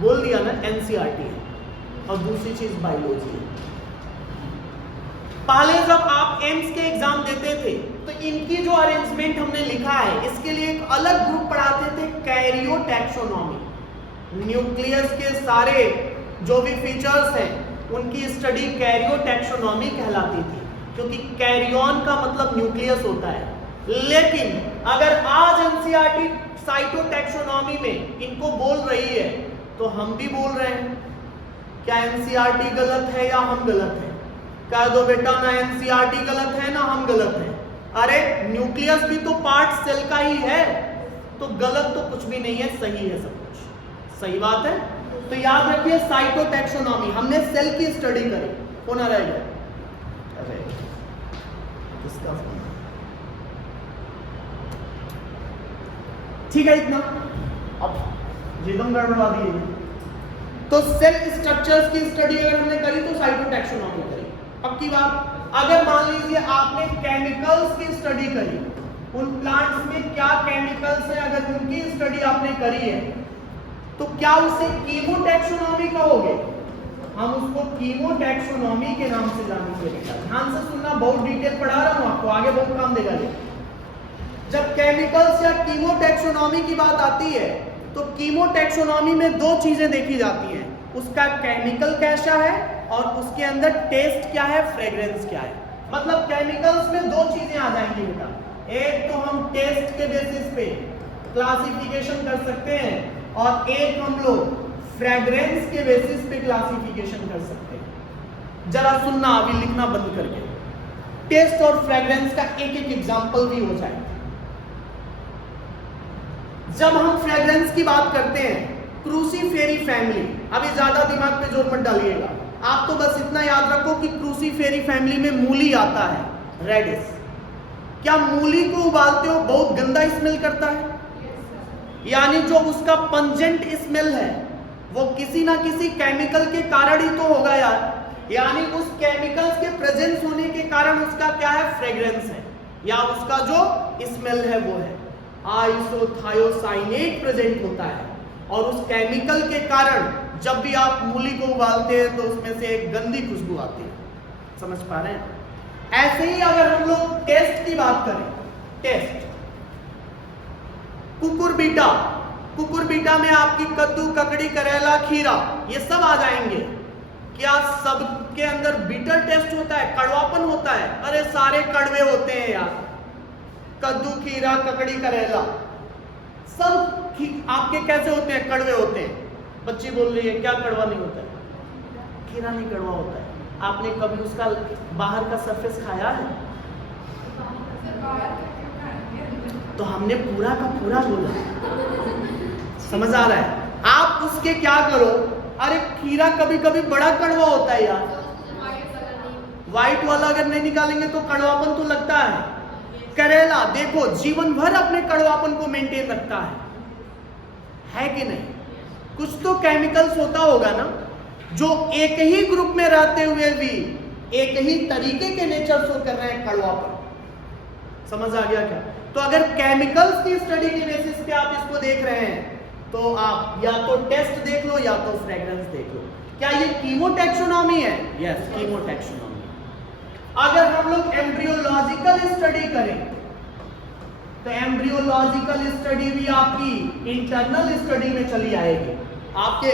बोल दिया ना, एनसीईआरटी है और दूसरी चीज बायोलॉजी है। पहले जब आप एम्स के एग्जाम देते थे तो इनकी जो अरेंजमेंट हमने लिखा है इसके लिए एक अलग ग्रुप पढ़ाते थे, कैरियोटैक्सोनॉमी। न्यूक्लियस के सारे जो भी फीचर्स हैं उनकी स्टडी कैरियोटैक्सोनॉमी कहलाती थी, क्योंकि कैरियन का मतलब न्यूक्लियस होता है। लेकिन अगर आज एनसीईआरटी साइटोटैक्सोनॉमी में इनको बोल रही है तो हम भी बोल रहे हैं। क्या एनसीईआरटी गलत है या हम गलत हैं? कह दो बेटा ना एनसीईआरटी गलत है ना हम गलत हैं। अरे न्यूक्लियस भी तो पार्ट सेल का ही है, तो गलत तो कुछ भी नहीं है, सही है सब कुछ। सही बात है। तो याद रखिए साइटोटैक्सोनॉमी हमने सेल की स्टडी करी। कौन आ रहा है? अरे किसका फोन? ठीक है इतना। अब जिदम गड़बड़ा दिए। तो सेल स्ट्रक्चर्स की स्टडी अगर हमने करी तो साइटोटैक्सोनॉमी करी, पक्की बात। अगर मान लीजिए आपने केमिकल्स की स्टडी करी, उन प्लांट्स में क्या केमिकल्स हैं, अगर उनकी स्टडी आपने करी है तो क्या उसे कीमोटैक्सोनॉमी कहोगे? हम उसको कीमोटैक्सोनॉमी के नाम से जानेंगे बेटा। ध्यान से सुनना, बहुत डिटेल पढ़ा रहा हूं आपको, आगे बहुत काम देगा ये। जब केमिकल्स या कीमोटैक्सोनॉमी की बात आती है तो कीमोटैक्सोनॉमी में दो चीजें देखी जाती हैं, उसका केमिकल कैसा है और उसके अंदर टेस्ट क्या है, फ्रेग्रेंस क्या है। मतलब केमिकल्स में दो चीजें आ जाएंगी बेटा। एक तो हम टेस्ट के बेसिस पे क्लासिफिकेशन कर सकते हैं और एक हम लोग फ्रेग्रेंस के बेसिस पे क्लासिफिकेशन कर सकते हैं। जरा सुनना, अभी लिखना बंद करके। टेस्ट और फ्रेग्रेंस का एक एक एग्जांपल भी हो जाए। जब हम फ्रेग्रेंस की बात करते हैं, क्रूसीफेरी फैमिली, अभी ज्यादा दिमाग पे जोर मत डालिएगा, आप तो बस इतना याद रखो कि क्रूसीफेरी फैमिली में मूली आता है, रेडिस। क्या मूली को उबालते हो बहुत गंदा स्मेल करता है? यानी जो उसका पंजेंट स्मेल है वो किसी ना किसी केमिकल के कारण ही तो होगा यार। यानी उस केमिकल्स के प्रेजेंस होने के कारण उसका क्या है, फ्रेग्रेंस है, या उसका जो स्मेल है वो है। आइसोथायोसाइनेट प्रेजेंट होता है और उस केमिकल के कारण जब भी आप मूली को उबालते हैं तो उसमें से एक गंदी खुशबू आती है। समझ पा रहे हैं? ऐसे ही अगर हम लोग टेस्ट की बात करें, टेस्ट कुकुरबीटा, कुकुरबीटा में आपकी कद्दू, ककड़ी, करेला, खीरा ये सब आ जाएंगे। क्या सबके अंदर बीटर टेस्ट होता है, कड़वापन होता है? अरे सारे कड़वे होते हैं यार। कद्दू, खीरा, ककड़ी, करेला सब आपके कैसे होते हैं, कड़वे होते हैं। बच्ची बोल रही है क्या कड़वा नहीं होता है? खीरा नहीं कड़वा होता है। आपने कभी उसका बाहर का सरफेस खाया है? तो हमने पूरा का पूरा बोला। समझ आ रहा है? आप उसके क्या करो, अरे खीरा कभी कभी बड़ा कड़वा होता है यार, व्हाइट वाला अगर नहीं निकालेंगे तो कड़वापन तो लगता है। करेला देखो जीवन भर अपने कड़वापन को मेंटेन रखता है कि नहीं? कुछ तो केमिकल्स होता होगा ना जो एक ही ग्रुप में रहते हुए भी एक ही तरीके के नेचर शो कर रहे हैं कड़वापन। समझ आ गया क्या? तो अगर केमिकल्स की स्टडी के बेसिस पे आप इसको देख रहे हैं तो आप या तो टेस्ट देख लो या तो फ्रेग्रेंस देख लो। क्या ये कीमोटैक्सोनॉमी है? यस, कीमोटैक्सोनॉमी। अगर हम लोग एम्ब्रियोलॉजिकल स्टडी करें तो एम्ब्रियोलॉजिकल स्टडी भी आपकी इंटरनल स्टडी में चली आएगी। आपने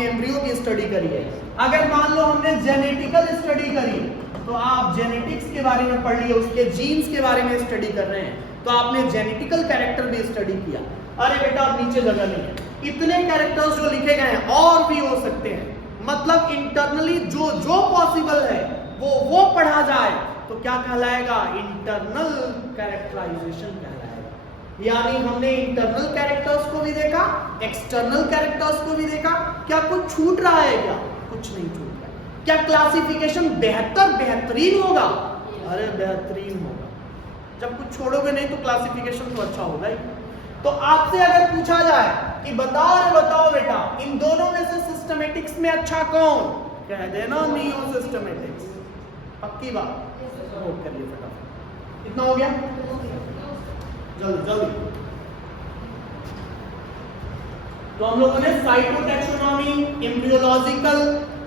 एम्ब्रियो की स्टडी करी है। अगर मान लो हमने जेनेटिकल स्टडी करी तो आप जेनेटिक्स के बारे में पढ़ लिए, उसके जीन्स के बारे में स्टडी कर रहे हैं तो आपने जेनेटिकल कैरेक्टर भी स्टडी किया। अरे बेटा अब नीचे जगह नहीं है, इतने कैरेक्टर्स जो लिखे गए हैं और भी हो सकते हैं। मतलब इंटरनली जो जो पॉसिबल है वो पढ़ा जाए तो क्या कहलाएगा? इंटरनल कैरेक्टराइजेशन कहलाएगा। यानी हमने इंटरनल कैरेक्टर्स को भी देखा, एक्सटर्नल कैरेक्टर्स को भी देखा। क्या कुछ छूट रहा है? क्या कुछ नहीं छूट रहा है। क्या क्लासिफिकेशन बेहतरीन होगा? अरे बेहतरीन होगा। जब कुछ छोड़ोगे नहीं तो क्लासिफिकेशन तो अच्छा होगा ही। तो आपसे अगर पूछा जाए कि बताओ बेटा इन दोनों में से सिस्टमेटिक्स में अच्छा कौन, कह देना नियो सिस्टमेटिक्स। पक्की बात? नोट कर लिए फटाफट। इतना हो गया? जल्दी। तो हम लोगों ने cytotaxonomy, embryological,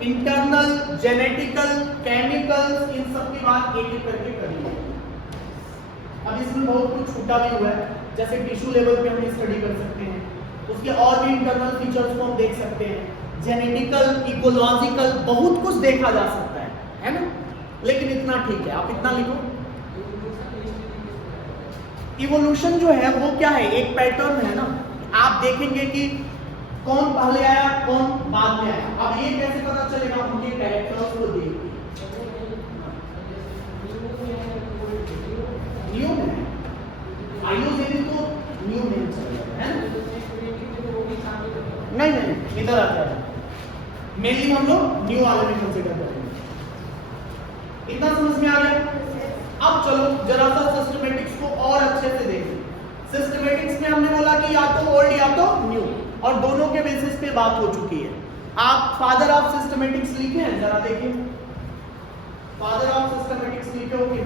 internal, genetical, chemicals, इन सब की बात एक एक करके कर ली। अब इसमें बहुत कुछ छूटा भी हुआ है, जैसे टिश्यू लेवल पे हम स्टडी कर सकते हैं, उसके और भी इंटरनल फीचर्स को हम देख सकते हैं। जेनेटिकल, इकोलॉजिकल, बहुत कुछ देखा जा सकता है ना? लेकिन इतना ठीक है, आप इतना लिखो। इवोल्यूशन जो है वो क्या है? एक पैटर्न है ना। आप देखेंगे कि कौन पहले आया कौन बाद में आया। अब ये कैसे पता चलेगा? उनके कैरेक्टर्स को देख के। न्यू है, फाइलोजेनिक तो न्यू नेम चलेगा, है ना? नहीं, इधर आता है। मेनली हम लोग न्यू वाले में कंसीडर करेंगे। इतना समझ में आ गया? अब चलो जरा सा सिस्टमेटिक्स को और अच्छे से देखें। सिस्टमेटिक्स में हमने बोला कि या तो ओल्ड या तो न्यू, और दोनों के बेसिस पे बात हो चुकी है। आप फादर ऑफ सिस्टमेटिक्स लिखे हैं? जरा देखिए, फादर ऑफ सिस्टमेटिक्स लिखे हो कि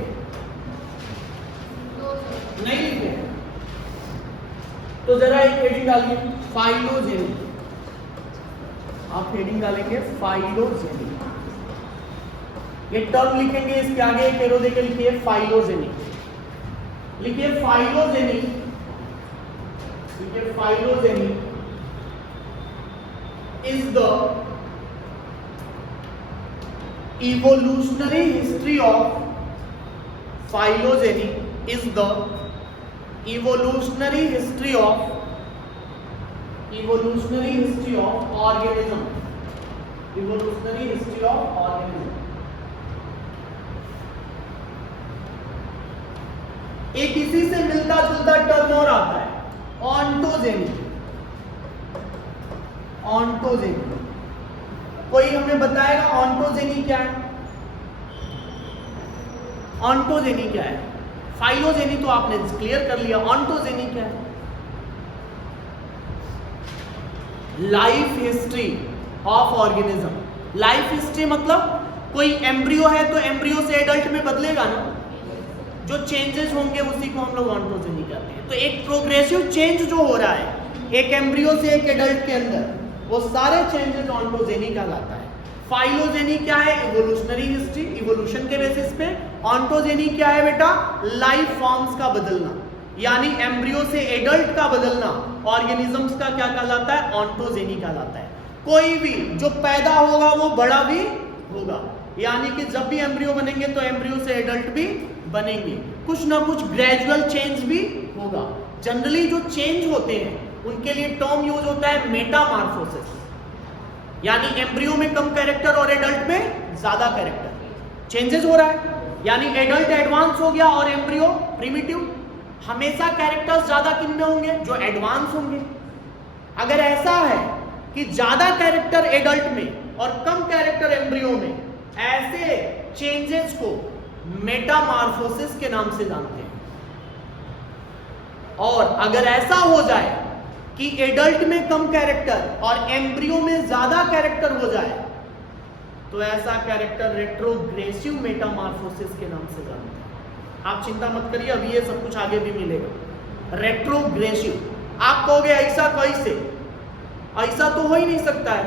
नहीं लिखे? तो जरा एक हेडिंग डालिए, फाइलोजेनी। आप हेडिंग डालेंगे फाइलोजेनी। ये टर्म लिखेंगे, इसके आगे एक एरो देके लिखिए फाइलोजेनी। लिखिए फाइलोजेनी, लिखिए phylogeny is the evolutionary history of phylogeny is the evolutionary history of organism, evolutionary history of organism। एक इसी से मिलता जुलता टर्म और आता है, ऑन्टोजेनी। ऑन्टोजेनी कोई हमें बताएगा ऑन्टोजेनी क्या है? ऑन्टोजेनी क्या है? फाइलोजेनी तो आपने क्लियर कर लिया, ऑन्टोजेनी क्या है? Life history of organism. Life history मतलब कोई एम्ब्रियो है तो एम्ब्रियो से एडल्ट में बदलेगा ना, जो चेंजेस होंगे उसी को हम लोग ऑन्टोजेनी कहते हैं। तो एक प्रोग्रेसिव चेंज जो हो रहा है एक एम्ब्रियो से एक एडल्ट के अंदर, वो सारे चेंजेस ऑन्टोजेनी कहलाता है। फाइलोजेनी क्या है? इवोल्यूशनरी हिस्ट्री, इवोल्यूशन के बेसिस पे। ऑन्टोजेनी क्या है बेटा? लाइफ फॉर्म्स का बदलना, यानी एम्ब्रियो से एडल्ट का बदलना ऑर्गेनिजम्स का क्या कहलाता है? ऑन्टोजेनी कहलाता है। कोई भी जो पैदा होगा वो बड़ा भी होगा, यानी कि जब भी एम्ब्रियो बनेंगे तो एम्ब्रियो से एडल्ट भी बनेंगे। कुछ ना कुछ ग्रेजुअल चेंज भी होगा। जनरली जो चेंज होते हैं उनके लिए टर्म यूज होता है मेटामॉर्फोसिस, यानी एम्ब्रियो में कम कैरेक्टर और एडल्ट में ज्यादा कैरेक्टर। चेंजेस हो रहा है, यानी एडल्ट एडवांस हो गया और एम्ब्रियो प्रिमिटिव। हमेशा कैरेक्टर्स ज्यादा किन में होंगे? जो एडवांस होंगे। अगर ऐसा है कि ज्यादा कैरेक्टर एडल्ट में और कम कैरेक्टर एम्ब्रियो में, ऐसे चेंजेस को मेटामॉर्फोसिस के नाम से जानते हैं। और अगर ऐसा हो जाए कि एडल्ट में कम कैरेक्टर और एम्ब्रियो में ज्यादा कैरेक्टर हो जाए, तो ऐसा कैरेक्टर रेट्रोग्रेसिव मेटामॉर्फोसिस के नाम से जानते हैं। आप चिंता मत करिए, अभी ये सब कुछ आगे भी मिलेगा। रेट्रोग्रेसिव। आप कहोगे ऐसा कैसे? ऐसा तो हो ही नहीं सकता है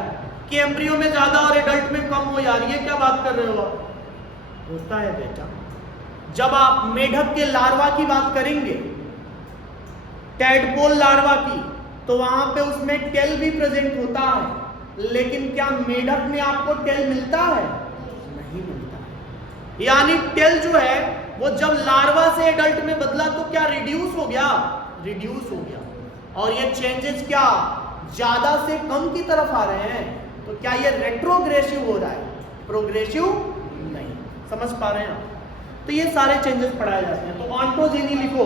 कि एम्ब्रियो में ज्यादा और एडल्ट में कम हो यार, ये क्या बात कर रहे हो आप? होता है बेटा। जब आप मेढक के लार्वा की बात करेंगे, टैडपोल लार्वा की, तो वहां पे उसमें टेल भी प्रेजेंट होता है, लेकिन क्या मेढक में आपको टेल मिलता है? नहीं मिलता है। यानी टेल जो है वो जब लार्वा से एडल्ट में बदला तो क्या रिड्यूस हो गया? रिड्यूस हो गया। और ये चेंजेस क्या ज्यादा से कम की तरफ आ रहे हैं, तो क्या ये रेट्रोग्रेसिव हो रहा है? प्रोग्रेसिव नहीं। समझ पा रहे हैं आप? तो ये सारे चेंजेस पढ़ाए जाते हैं। तो ऑन्टोजेनी लिखो,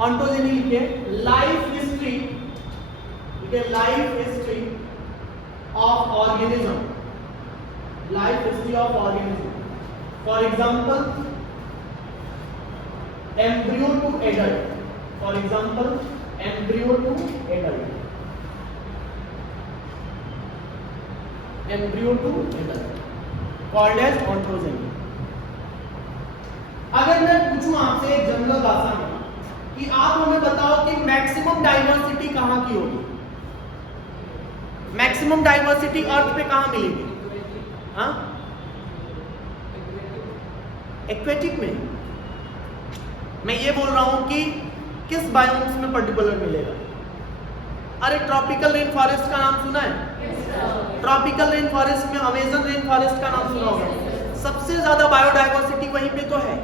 ऑन्टोजेनी लिखे, लाइफ हिस्ट्री, ठीक है, life history of organism, life history of organism. For example embryo to adult, for example embryo to adult, embryo to adult called as ontogeny। अगर मैं पूछूं आपसे एक जनरल भाषा में कि आप हमें बताओ कि मैक्सिमम डाइवर्सिटी कहां की होगी? मैक्सिमम डाइवर्सिटी अर्थ पे कहां मिलेगी? हाँ, एक्वेटिक में। मैं ये बोल रहा हूं कि किस बायोम्स में पर्टिकुलर मिलेगा? अरे ट्रॉपिकल रेन फॉरेस्ट का नाम सुना है? ट्रॉपिकल रेन फॉरेस्ट में अमेजन रेन फॉरेस्ट का नाम सुना होगा। सबसे ज्यादा बायोडाइवर्सिटी वहीं पे तो है,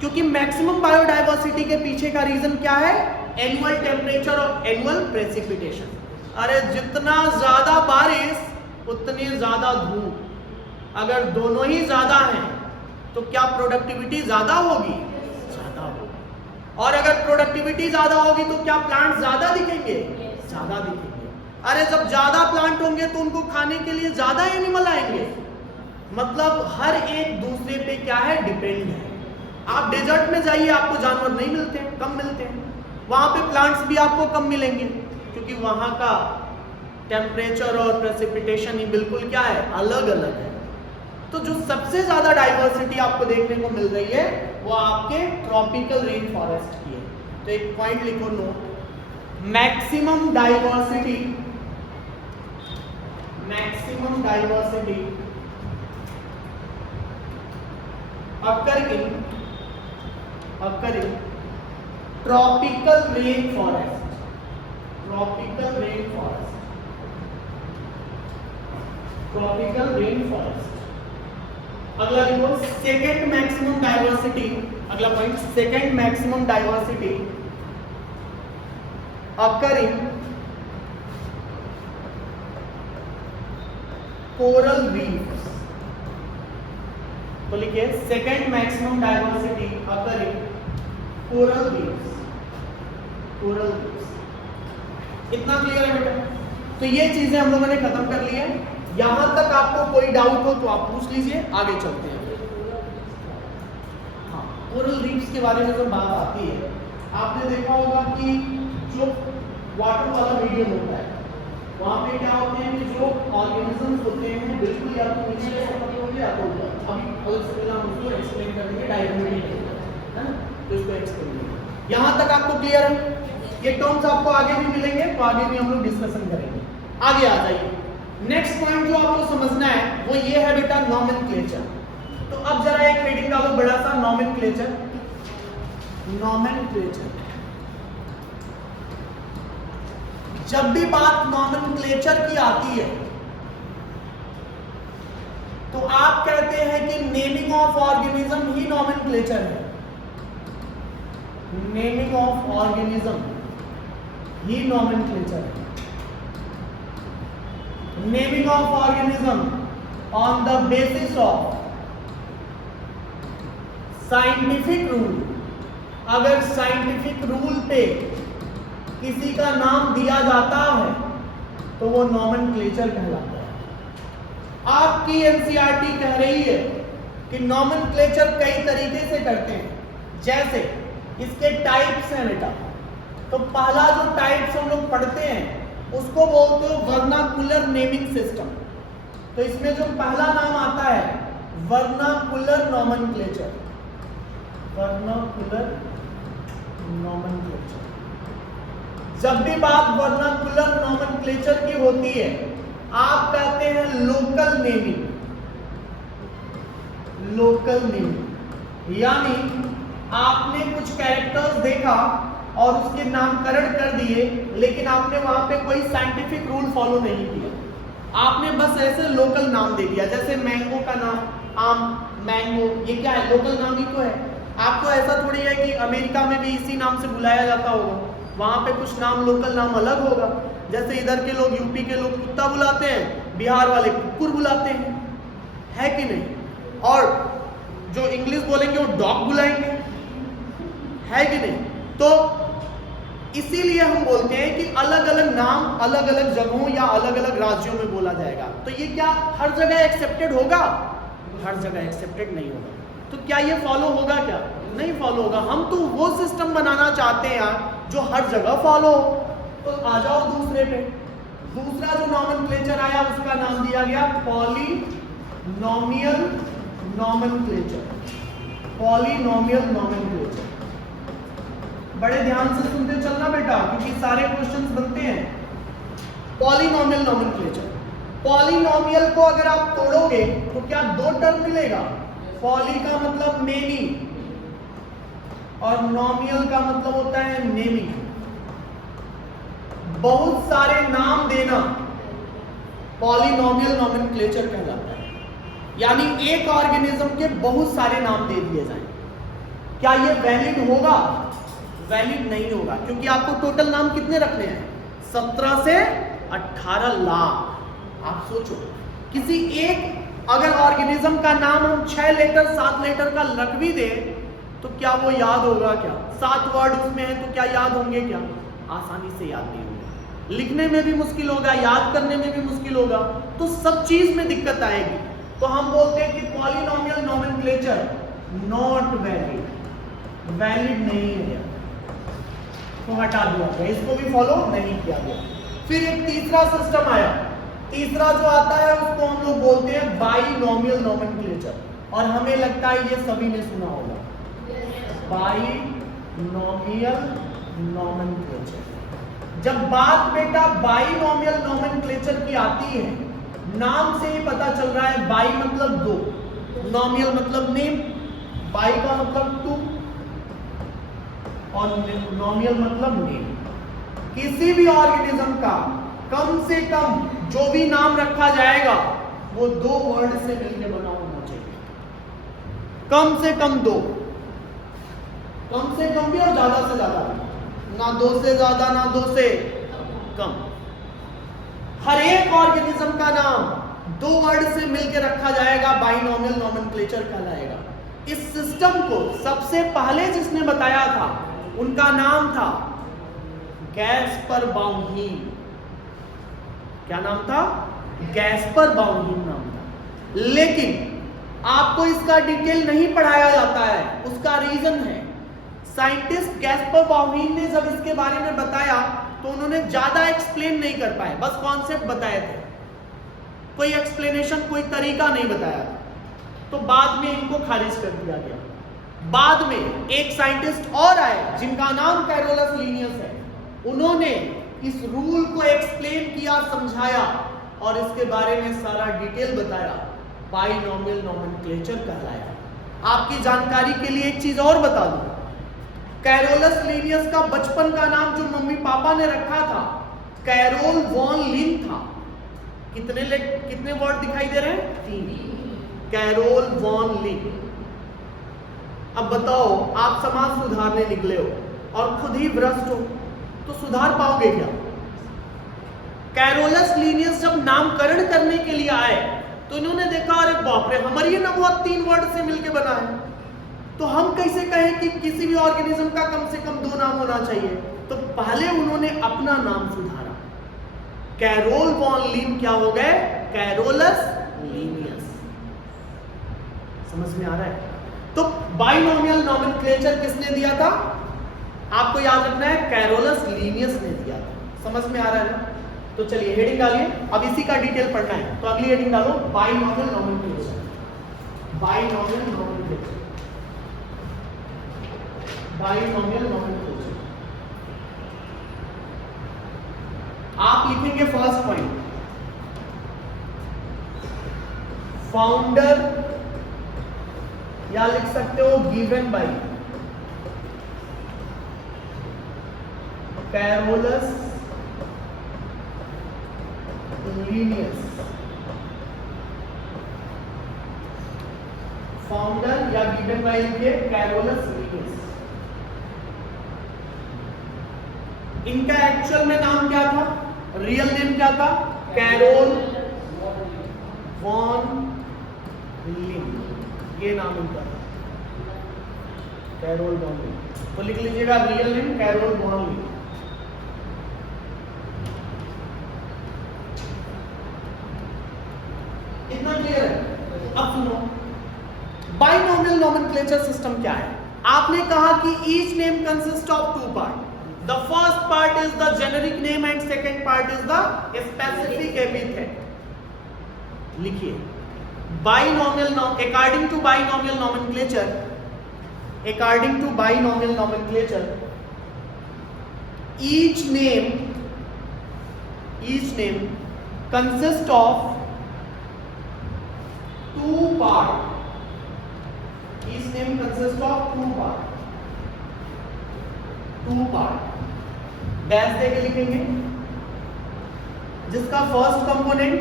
क्योंकि मैक्सिमम बायोडाइवर्सिटी के पीछे का रीजन क्या है? एनुअल टेम्परेचर और एनुअल प्रेसिपिटेशन। अरे जितना ज्यादा बारिश उतनी ज्यादा धूप। अगर दोनों ही ज्यादा हैं तो क्या प्रोडक्टिविटी ज्यादा होगी? और अगर प्रोडक्टिविटी ज्यादा होगी तो क्या प्लांट ज्यादा दिखेंगे? ज्यादा दिखेंगे। अरे जब ज्यादा प्लांट होंगे तो उनको खाने के लिए ज्यादा एनिमल आएंगे। मतलब हर एक दूसरे पे क्या है? डिपेंड है। आप डेजर्ट में जाइए, आपको जानवर नहीं मिलते हैं, कम मिलते हैं। वहां पे प्लांट्स भी आपको कम मिलेंगे, क्योंकि वहां का टेम्परेचर और प्रेसिपिटेशन ही बिल्कुल क्या है? अलग अलग है। तो जो सबसे ज्यादा डाइवर्सिटी आपको देखने को मिल रही है वो आपके ट्रॉपिकल रेन फॉरेस्ट की है। तो एक पॉइंट लिखो, note, maximum diversity, maximum diversity occur in tropical rain forest, tropical rain forest, tropical rain forest। अगला देखो, सेकेंड मैक्सिमम डाइवर्सिटी, अगला point, second maximum diversity occur in coral reefs. तो लिखिए, second maximum diversity occur in coral reefs, coral reefs. इतना clear है बेटा? तो ये चीजें हम लोगों ने खत्म कर ली है। यहां तक आपको कोई डाउट हो तो आप पूछ लीजिए, आगे चलते हैं। हाँ, कोरल रीफ्स के बारे में जब बात आती है, आपने देखा होगा कि जो वाटर वाला मीडियम होता है वहां पे क्या होते हैं कि जो ऑर्गेनिजम्स होते हैं बिल्कुल या तो नीचे से पकड़े होंगे या तो ऊपर। अभी अलग से हम उसको एक्सप्लेन करेंगे, डायग्रामेटिक है ना, तो इसको एक्सप्लेन करेंगे। यहां तक आपको क्लियर है? ये टर्म्स आपको आगे भी मिलेंगे, तो आगे भी हम लोग डिस्कशन करेंगे। आगे आ जाइए, नेक्स्ट पॉइंट जो आपको समझना है वो ये है बेटा, नॉमेनक्लेचर। तो अब जरा एक हेडिंग डालो बड़ा सा, नॉमेनक्लेचर। नॉमेनक्लेचर, जब भी बात नॉमेनक्लेचर की आती है तो आप कहते हैं कि नेमिंग ऑफ ऑर्गेनिज्म ही नॉमेनक्लेचर है। नेमिंग ऑफ ऑर्गेनिज्म ही नॉमेनक्लेचर है। Naming of organism on the basis of scientific rule अगर साइंटिफिक रूल पे किसी का नाम दिया जाता है तो वो नॉमेनक्लेचर कहलाता है। आपकी एनसीईआरटी कह रही है कि नॉमेनक्लेचर कई तरीके से करते हैं, जैसे इसके टाइप्स हैं बेटा। तो पहला जो टाइप्स हम लोग पढ़ते हैं उसको बोलते हो वर्नाकुलर नेमिंग सिस्टम। तो इसमें जो पहला नाम आता है वर्नाकुलर नॉमेनक्लेचर, वर्नाकुलर नॉमेनक्लेचर। जब भी बात वर्नाकुलर नॉमेनक्लेचर की होती है आप कहते हैं लोकल नेमिंग, लोकल नेमिंग। यानी आपने कुछ कैरेक्टर्स देखा और उसके नामकरण कर दिए, लेकिन आपने वहां पे कोई साइंटिफिक रूल फॉलो नहीं किया, आपने बस ऐसे लोकल नाम दे दिया। जैसे मैंगो का नाम आम, मैंगो, ये क्या है? लोकल नाम ही तो है। आपको ऐसा थोड़ी है कि अमेरिका में भी इसी नाम से बुलाया जाता होगा, वहां पे कुछ नाम लोकल नाम अलग होगा। जैसे इधर के लोग, यूपी के लोग कुत्ता बुलाते हैं, बिहार वाले कुकुर बुलाते हैं, है कि नहीं? और जो इंग्लिश बोलेंगे वो डॉग बुलाएंगे, है कि नहीं? तो इसीलिए हम बोलते हैं कि अलग अलग नाम अलग अलग जगहों या अलग अलग राज्यों में बोला जाएगा। तो ये क्या हर जगह एक्सेप्टेड होगा? हर जगह एक्सेप्टेड नहीं होगा। तो क्या ये फॉलो होगा? क्या नहीं फॉलो होगा। हम तो वो सिस्टम बनाना चाहते हैं यार जो हर जगह फॉलो हो। तो आ जाओ दूसरे पे। दूसरा जो नॉमेनक्लेचर आया उसका नाम दिया गया पॉलिनोमियल नॉमेनक्लेचर, पॉलिनोमियल नॉमेनक्लेचर। बड़े ध्यान से सुनते चलना बेटा, क्योंकि सारे क्वेश्चंस बनते हैं। पॉलिनोमियल नॉमेनक्लेचर, पॉलिनोमियल को अगर आप तोड़ोगे तो क्या दो टर्म मिलेगा? पॉली का मतलब मेनी और नोमियल का मतलब होता है नेमिंग। बहुत सारे नाम देना पॉलिनोमियल नॉमेनक्लेचर कहलाता है। यानी एक ऑर्गेनिज्म के बहुत सारे नाम दे दिए जाएं। क्या ये वैलिड होगा? वैलिड नहीं होगा, क्योंकि आपको टोटल नाम कितने रखने हैं? 17 से 18 लाख। आप सोचो, किसी एक अगर ऑर्गेनिज्म का नाम हम 6 लेटर 7 लेटर का रख भी दे तो क्या वो याद होगा? क्या 7 वर्ड उसमें है तो क्या याद होंगे? क्या आसानी से याद नहीं होंगे। लिखने में भी मुश्किल होगा, याद करने में भी मुश्किल होगा, तो सब चीज में दिक्कत आएगी। तो हम बोलते हैं कि polynomial nomenclature not valid, valid नहीं है, तो हटा दिया गया, इसको भी फॉलो नहीं किया गया। फिर एक तीसरा सिस्टम आया। तीसरा जो आता है उसको हम लोग बोलते हैं बाइनोमियल नॉमेनक्लेचर, और हमें लगता है ये सभी ने सुना होगा, बाइनोमियल नॉमेनक्लेचर। जब बात बेटा बाइनोमियल नॉमेनक्लेचर की आती है, नाम से ही पता चल रहा है, बाई मतलब दो, नोमियल मतलब नेम, बाई का मतलब टू और नोमियल मतलब नेम। किसी भी ऑर्गेनिज्म का कम से कम जो भी नाम रखा जाएगा वो 2 वर्ड से मिलकर बना होना चाहिए। कम से कम 2, कम से कम भी और ज्यादा से ज्यादा भी, ना 2 से ज्यादा ना 2 से कम। हर एक ऑर्गेनिज्म का नाम 2 वर्ड से मिलकर रखा जाएगा, बाइनोमियल नॉमेनक्लेचर कहलाएगा। इस सिस्टम को सबसे पहले जिसने बताया था उनका नाम था गैस्पर बाउहीन। क्या नाम था? गैस्पर बाउहीन नाम था। लेकिन आपको इसका डिटेल नहीं पढ़ाया जाता है, उसका रीजन है साइंटिस्ट गैस्पर बाउहीन ने जब इसके बारे में बताया तो उन्होंने ज्यादा एक्सप्लेन नहीं कर पाए, बस कॉन्सेप्ट बताए थे, कोई एक्सप्लेनेशन कोई तरीका नहीं बताया, तो बाद में इनको खारिज कर दिया गया। बाद में एक साइंटिस्ट और आए जिनका नाम कैरोलस लीनियस है, उन्होंने इस रूल को एक्सप्लेन किया, समझाया और इसके बारे में सारा डिटेल बताया, बाइनोमियल नॉमेनक्लेचर कहलाया। आपकी जानकारी के लिए एक चीज और बता दूं, कैरोलस लीनियस का बचपन का नाम जो मम्मी पापा ने रखा था कैरोल वॉन लिन था। कितने वर्ड दिखाई दे रहे हैं? 3। कैरोल वॉन लिन। अब बताओ, आप समाज सुधारने निकले हो और खुद ही भ्रष्ट हो तो सुधार पाओगे क्या? कैरोलस लीनियस जब नामकरण करने के लिए आए तो इन्होंने देखा, अरे बाप रे, हमारी नबूवत 3 वर्ड से मिलके बना है, तो हम कैसे कहें कि किसी भी ऑर्गेनिज्म का कम से कम 2 नाम होना चाहिए? तो पहले उन्होंने अपना नाम सुधारा, कैरोल वॉन लीन क्या हो गए? Carolus Linnaeus. समझ में आ रहा है? तो बाइनोमियल नोमेनक्लेचर किसने दिया था? आपको याद रखना है, कैरोलस लीनियस ने दिया था। समझ में आ रहा है ना? तो चलिए हेडिंग डालिए, अब इसी का डिटेल पढ़ना है, तो अगली हेडिंग डालो, binomial nomenclature. Binomial nomenclature, binomial nomenclature. आप लिखेंगे फर्स्ट पॉइंट, फाउंडर, या लिख सकते हो given by Carolus Linnaeus. Founder या गिवन बाय लिखिए कैरोलस लीनियस। इनका एक्चुअल में नाम क्या था? रियल नेम क्या था? कैरोल वॉन लीन, ये नाम इनका था, कैरोल वॉन लीन। तो लिख लीजिएगा रियल नेम कैरोल वॉन लीन। इतना क्लियर है? अब सुनो, बाइनोमियल नोमेनक्लेचर सिस्टम क्या है? आपने कहा कि each name consist of 2 part. The first part is the generic name and second part is the specific epithet. लिखिए, binomial according to binomial nomenclature, according to binomial nomenclature, each name consists of 2 part. Each name consists of 2 part. 2 part dash देके लिखेंगे, जिसका first component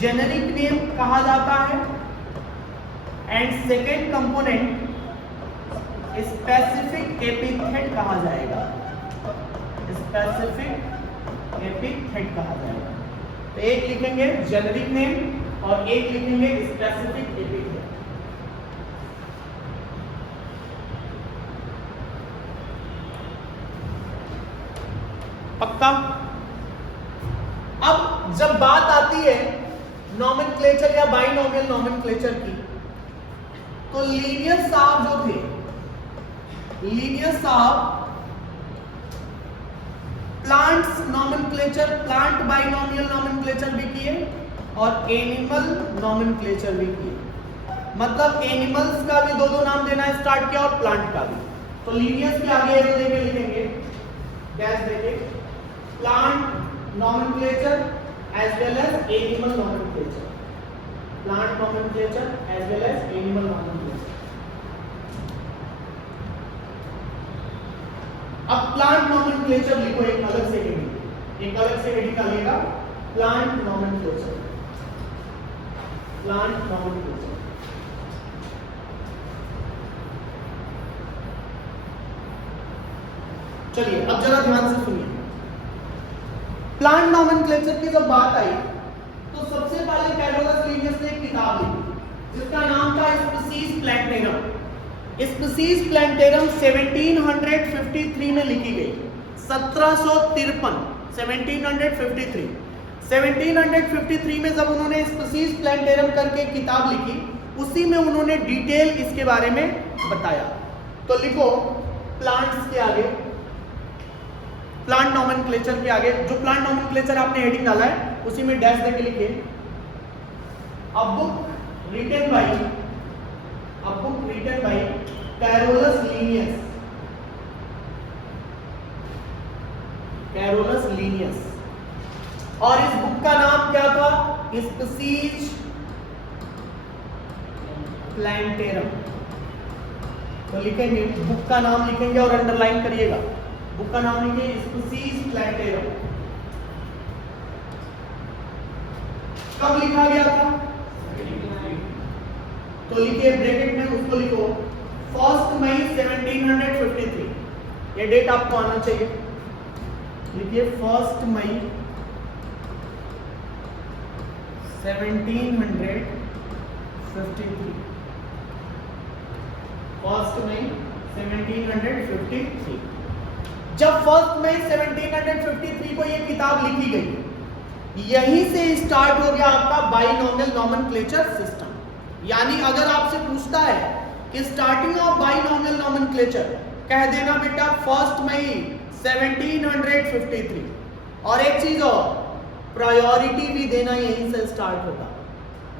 generic name कहा जाता है and second component specific epithet कहा जाएगा। Specific epithet कहा जाएगा। तो एक लिखेंगे जेनेरिक नेम और एक लिखेंगे स्पेसिफिक एपिथेट। पक्का? अब जब बात आती है नोमेनक्लेचर या बाइनोमियल नोमेनक्लेचर की, तो लीनियस साहब जो थे, लीनियस साहब plants nomenclature, plant binomial nomenclature भी किए और एनिमल नोमेनक्लेचर भी किए। मतलब एनिमल्स का भी 2-2 नाम देना स्टार्ट किया और प्लांट का भी। तो लीनियस के आगे एरो देके लिखेंगे, डैश देके, plant nomenclature as well as animal nomenclature, plant nomenclature as well as animal nomenclature। अब plant nomenclature लिखो एक अलग से हेडिंग, एक अलग से हेडिंग डालिएगा, plant nomenclature, plant nomenclature। चलिए अब जरा ध्यान से सुनिए, प्लांट नोमेनक्लेचर की जब बात आई तो सबसे पहले कैरोलस लीनियस ने एक किताब लिखी जिसका नाम था स्पीसीज प्लैंटेरम। स्पीसीज प्लैंटेरम 1753 में लिखी गई, 1753, 1753 में जब उन्होंने स्पीसीज प्लैंटेरम करके किताब लिखी, उसी में उन्होंने डिटेल इसके बारे में बताया। तो लिखो प्लांट्स के आगे, प्लांट नोमेनक्लेचर के आगे, जो प्लांट नोमेनक्लेचर आपने हेडिंग डाला है उसी में डैश देके लिखिए, a book written by Carolus Linnaeus, Carolus Linnaeus. और इस बुक का नाम क्या था? Species plantarum. तो लिखेंगे, बुक का नाम लिखेंगे और अंडरलाइन करिएगा, बुक का नाम लिखिए स्पीसीज प्लैंटेरम। कब लिखा गया था? तो लिखिए ब्रैकेट में, उसको लिखो 1 मई 1753, ये डेट आपको आना चाहिए। लिखिए 1 मई 1753। 1 मई 1753। जब 1 मई 1753 को ये किताब लिखी गई, यहीं से स्टार्ट हो गया आपका बाइनोमियल नोमेनक्लेचर सिस्टम। यानी अगर आपसे पूछता है कि स्टार्टिंग ऑफ बाइनोमियल नोमेनक्लेचर, कह देना बेटा 1 मई 1753। और एक चीज और, प्रायोरिटी भी देना यहीं से स्टार्ट होगा।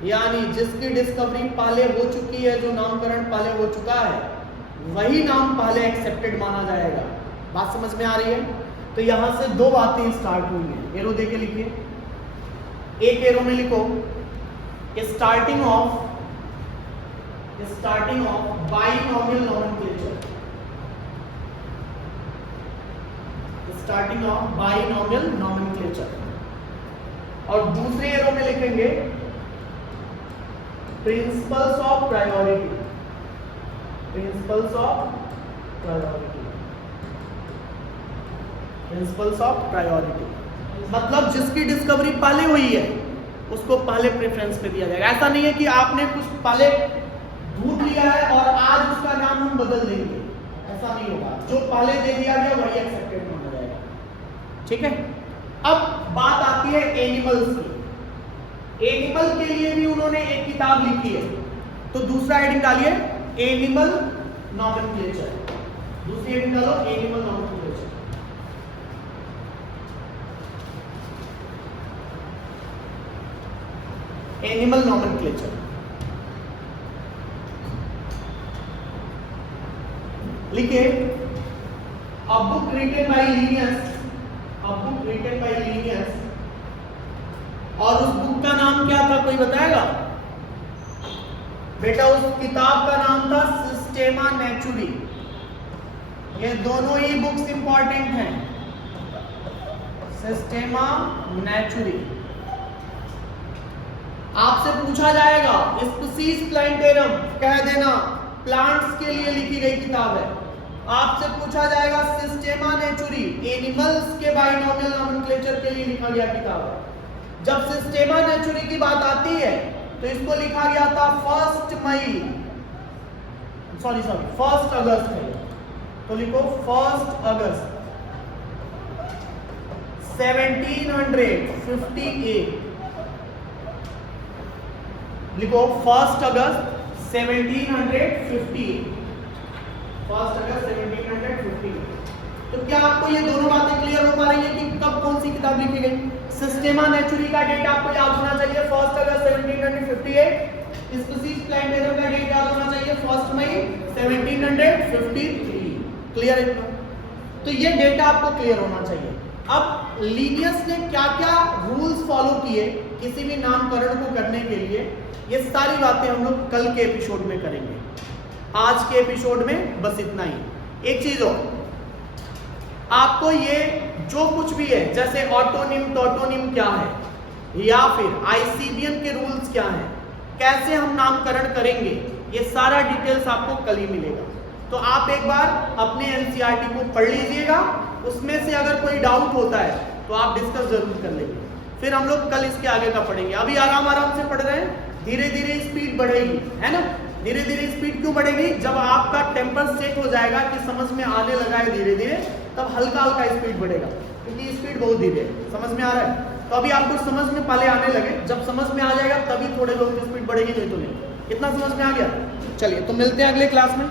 यानी जिसकी डिस्कवरी पहले हो चुकी है, जो नामकरण पहले हो चुका है, वही नाम पहले एक्सेप्टेड माना जाएगा। बात समझ में आ रही है? तो यहां से दो बातें स्टार्ट हुई हैं। एरो देके लिखिए, एक एरो में लिखो starting of binomial nomenclature, starting of binomial nomenclature. और दूसरे एरो में लिखेंगे principles of priority, principles of priority, principles of priority. मतलब जिसकी डिस्कवरी पहले हुई है उसको पहले प्रेफरेंस पे दिया जाएगा। ऐसा नहीं है कि आपने कुछ पहले ढूंढ लिया है और आज उसका नाम हम बदल देंगे, ऐसा नहीं होगा। जो पहले दे दिया गया वही एक्सेप्टेड माना जाएगा। ठीक है, अब बात आती है एनिमल्स की। एनिमल के लिए भी उन्होंने एक किताब लिखी है, तो दूसरा हेडिंग डालिए एनिमल नोमेनक्लेचर। दूसरी हेडिंग डालो एनिमल नोमेनक्लेचर। एनिमल नोमेनक्लेचर लिखिए, a book written by Linnaeus, a book written by Linnaeus। और उस बुक का नाम क्या था, कोई बताएगा बेटा? उस किताब का नाम था सिस्टेमा नेचुरी। ये दोनों ही बुक्स इंपॉर्टेंट हैं, सिस्टेमा नेचुरी। आपसे पूछा जाएगा स्पीसीज प्लांटेरम, कह देना प्लांट्स के लिए लिखी गई किताब है। आपसे पूछा जाएगा सिस्टेमा नेचुरी, एनिमल्स के बाइनोमियल नोमेनक्लेचर के लिए लिखा गया किताब है। जब सिस्टेमा नेचुरी की बात आती है तो इसको लिखा गया था 1 अगस्त है। तो लिखो 1 अगस्त 1758। लिखो 1 अगस्त 1758, 1 अगस्त 1758। तो क्या आपको ये दोनों बातें क्लियर हो पा रही है कि कब कौन सी किताब लिखी गई? सिस्टेमा नेचुरी का डेट आपको याद होना चाहिए 1 अगस्त 1758। स्पीसीज प्लांटेरम का डेट याद होना चाहिए 1 मई 1753। क्लियर है? तो ये डेटा आपको क्लियर होना चाहिए। अब लीनियस ने क्या क्या रूल्स फॉलो किए किसी भी नामकरण को करने के लिए, ये सारी बातें हम लोग कल के एपिसोड में करेंगे। आज के एपिसोड में बस इतना ही। एक चीज और, आपको ये जो कुछ भी है, जैसे ऑटोनिम टोटोनिम क्या है, या फिर आईसीबीएम के रूल्स क्या हैं, कैसे हम नामकरण करेंगे, ये सारा डिटेल्स आपको कल ही मिलेगा। तो आप एक बार अपने एनसीईआरटी को पढ़ लीजिएगा, उसमें से अगर कोई डाउट होता है तो आप डिस्कस जरूर कर लेंगे। फिर हम लोग कल इसके आगे का पढ़ेंगे। अभी आराम आराम से पढ़ रहे हैं, धीरे धीरे स्पीड बढ़ेगी, है ना? धीरे धीरे स्पीड क्यों बढ़ेगी? जब आपका टेम्पर सेट हो जाएगा कि समझ में आने लगा है धीरे धीरे, तब हल्का हल्का स्पीड बढ़ेगा, क्योंकि स्पीड बहुत धीरे है। समझ में आ रहा है? तो अभी आपको समझ में पहले आने लगे, जब समझ में आ जाएगा तभी थोड़े लोगों की स्पीड बढ़ेगी, नहीं तो नहीं। इतना समझ में आ गया? चलिए, तो मिलते हैं अगले क्लास में।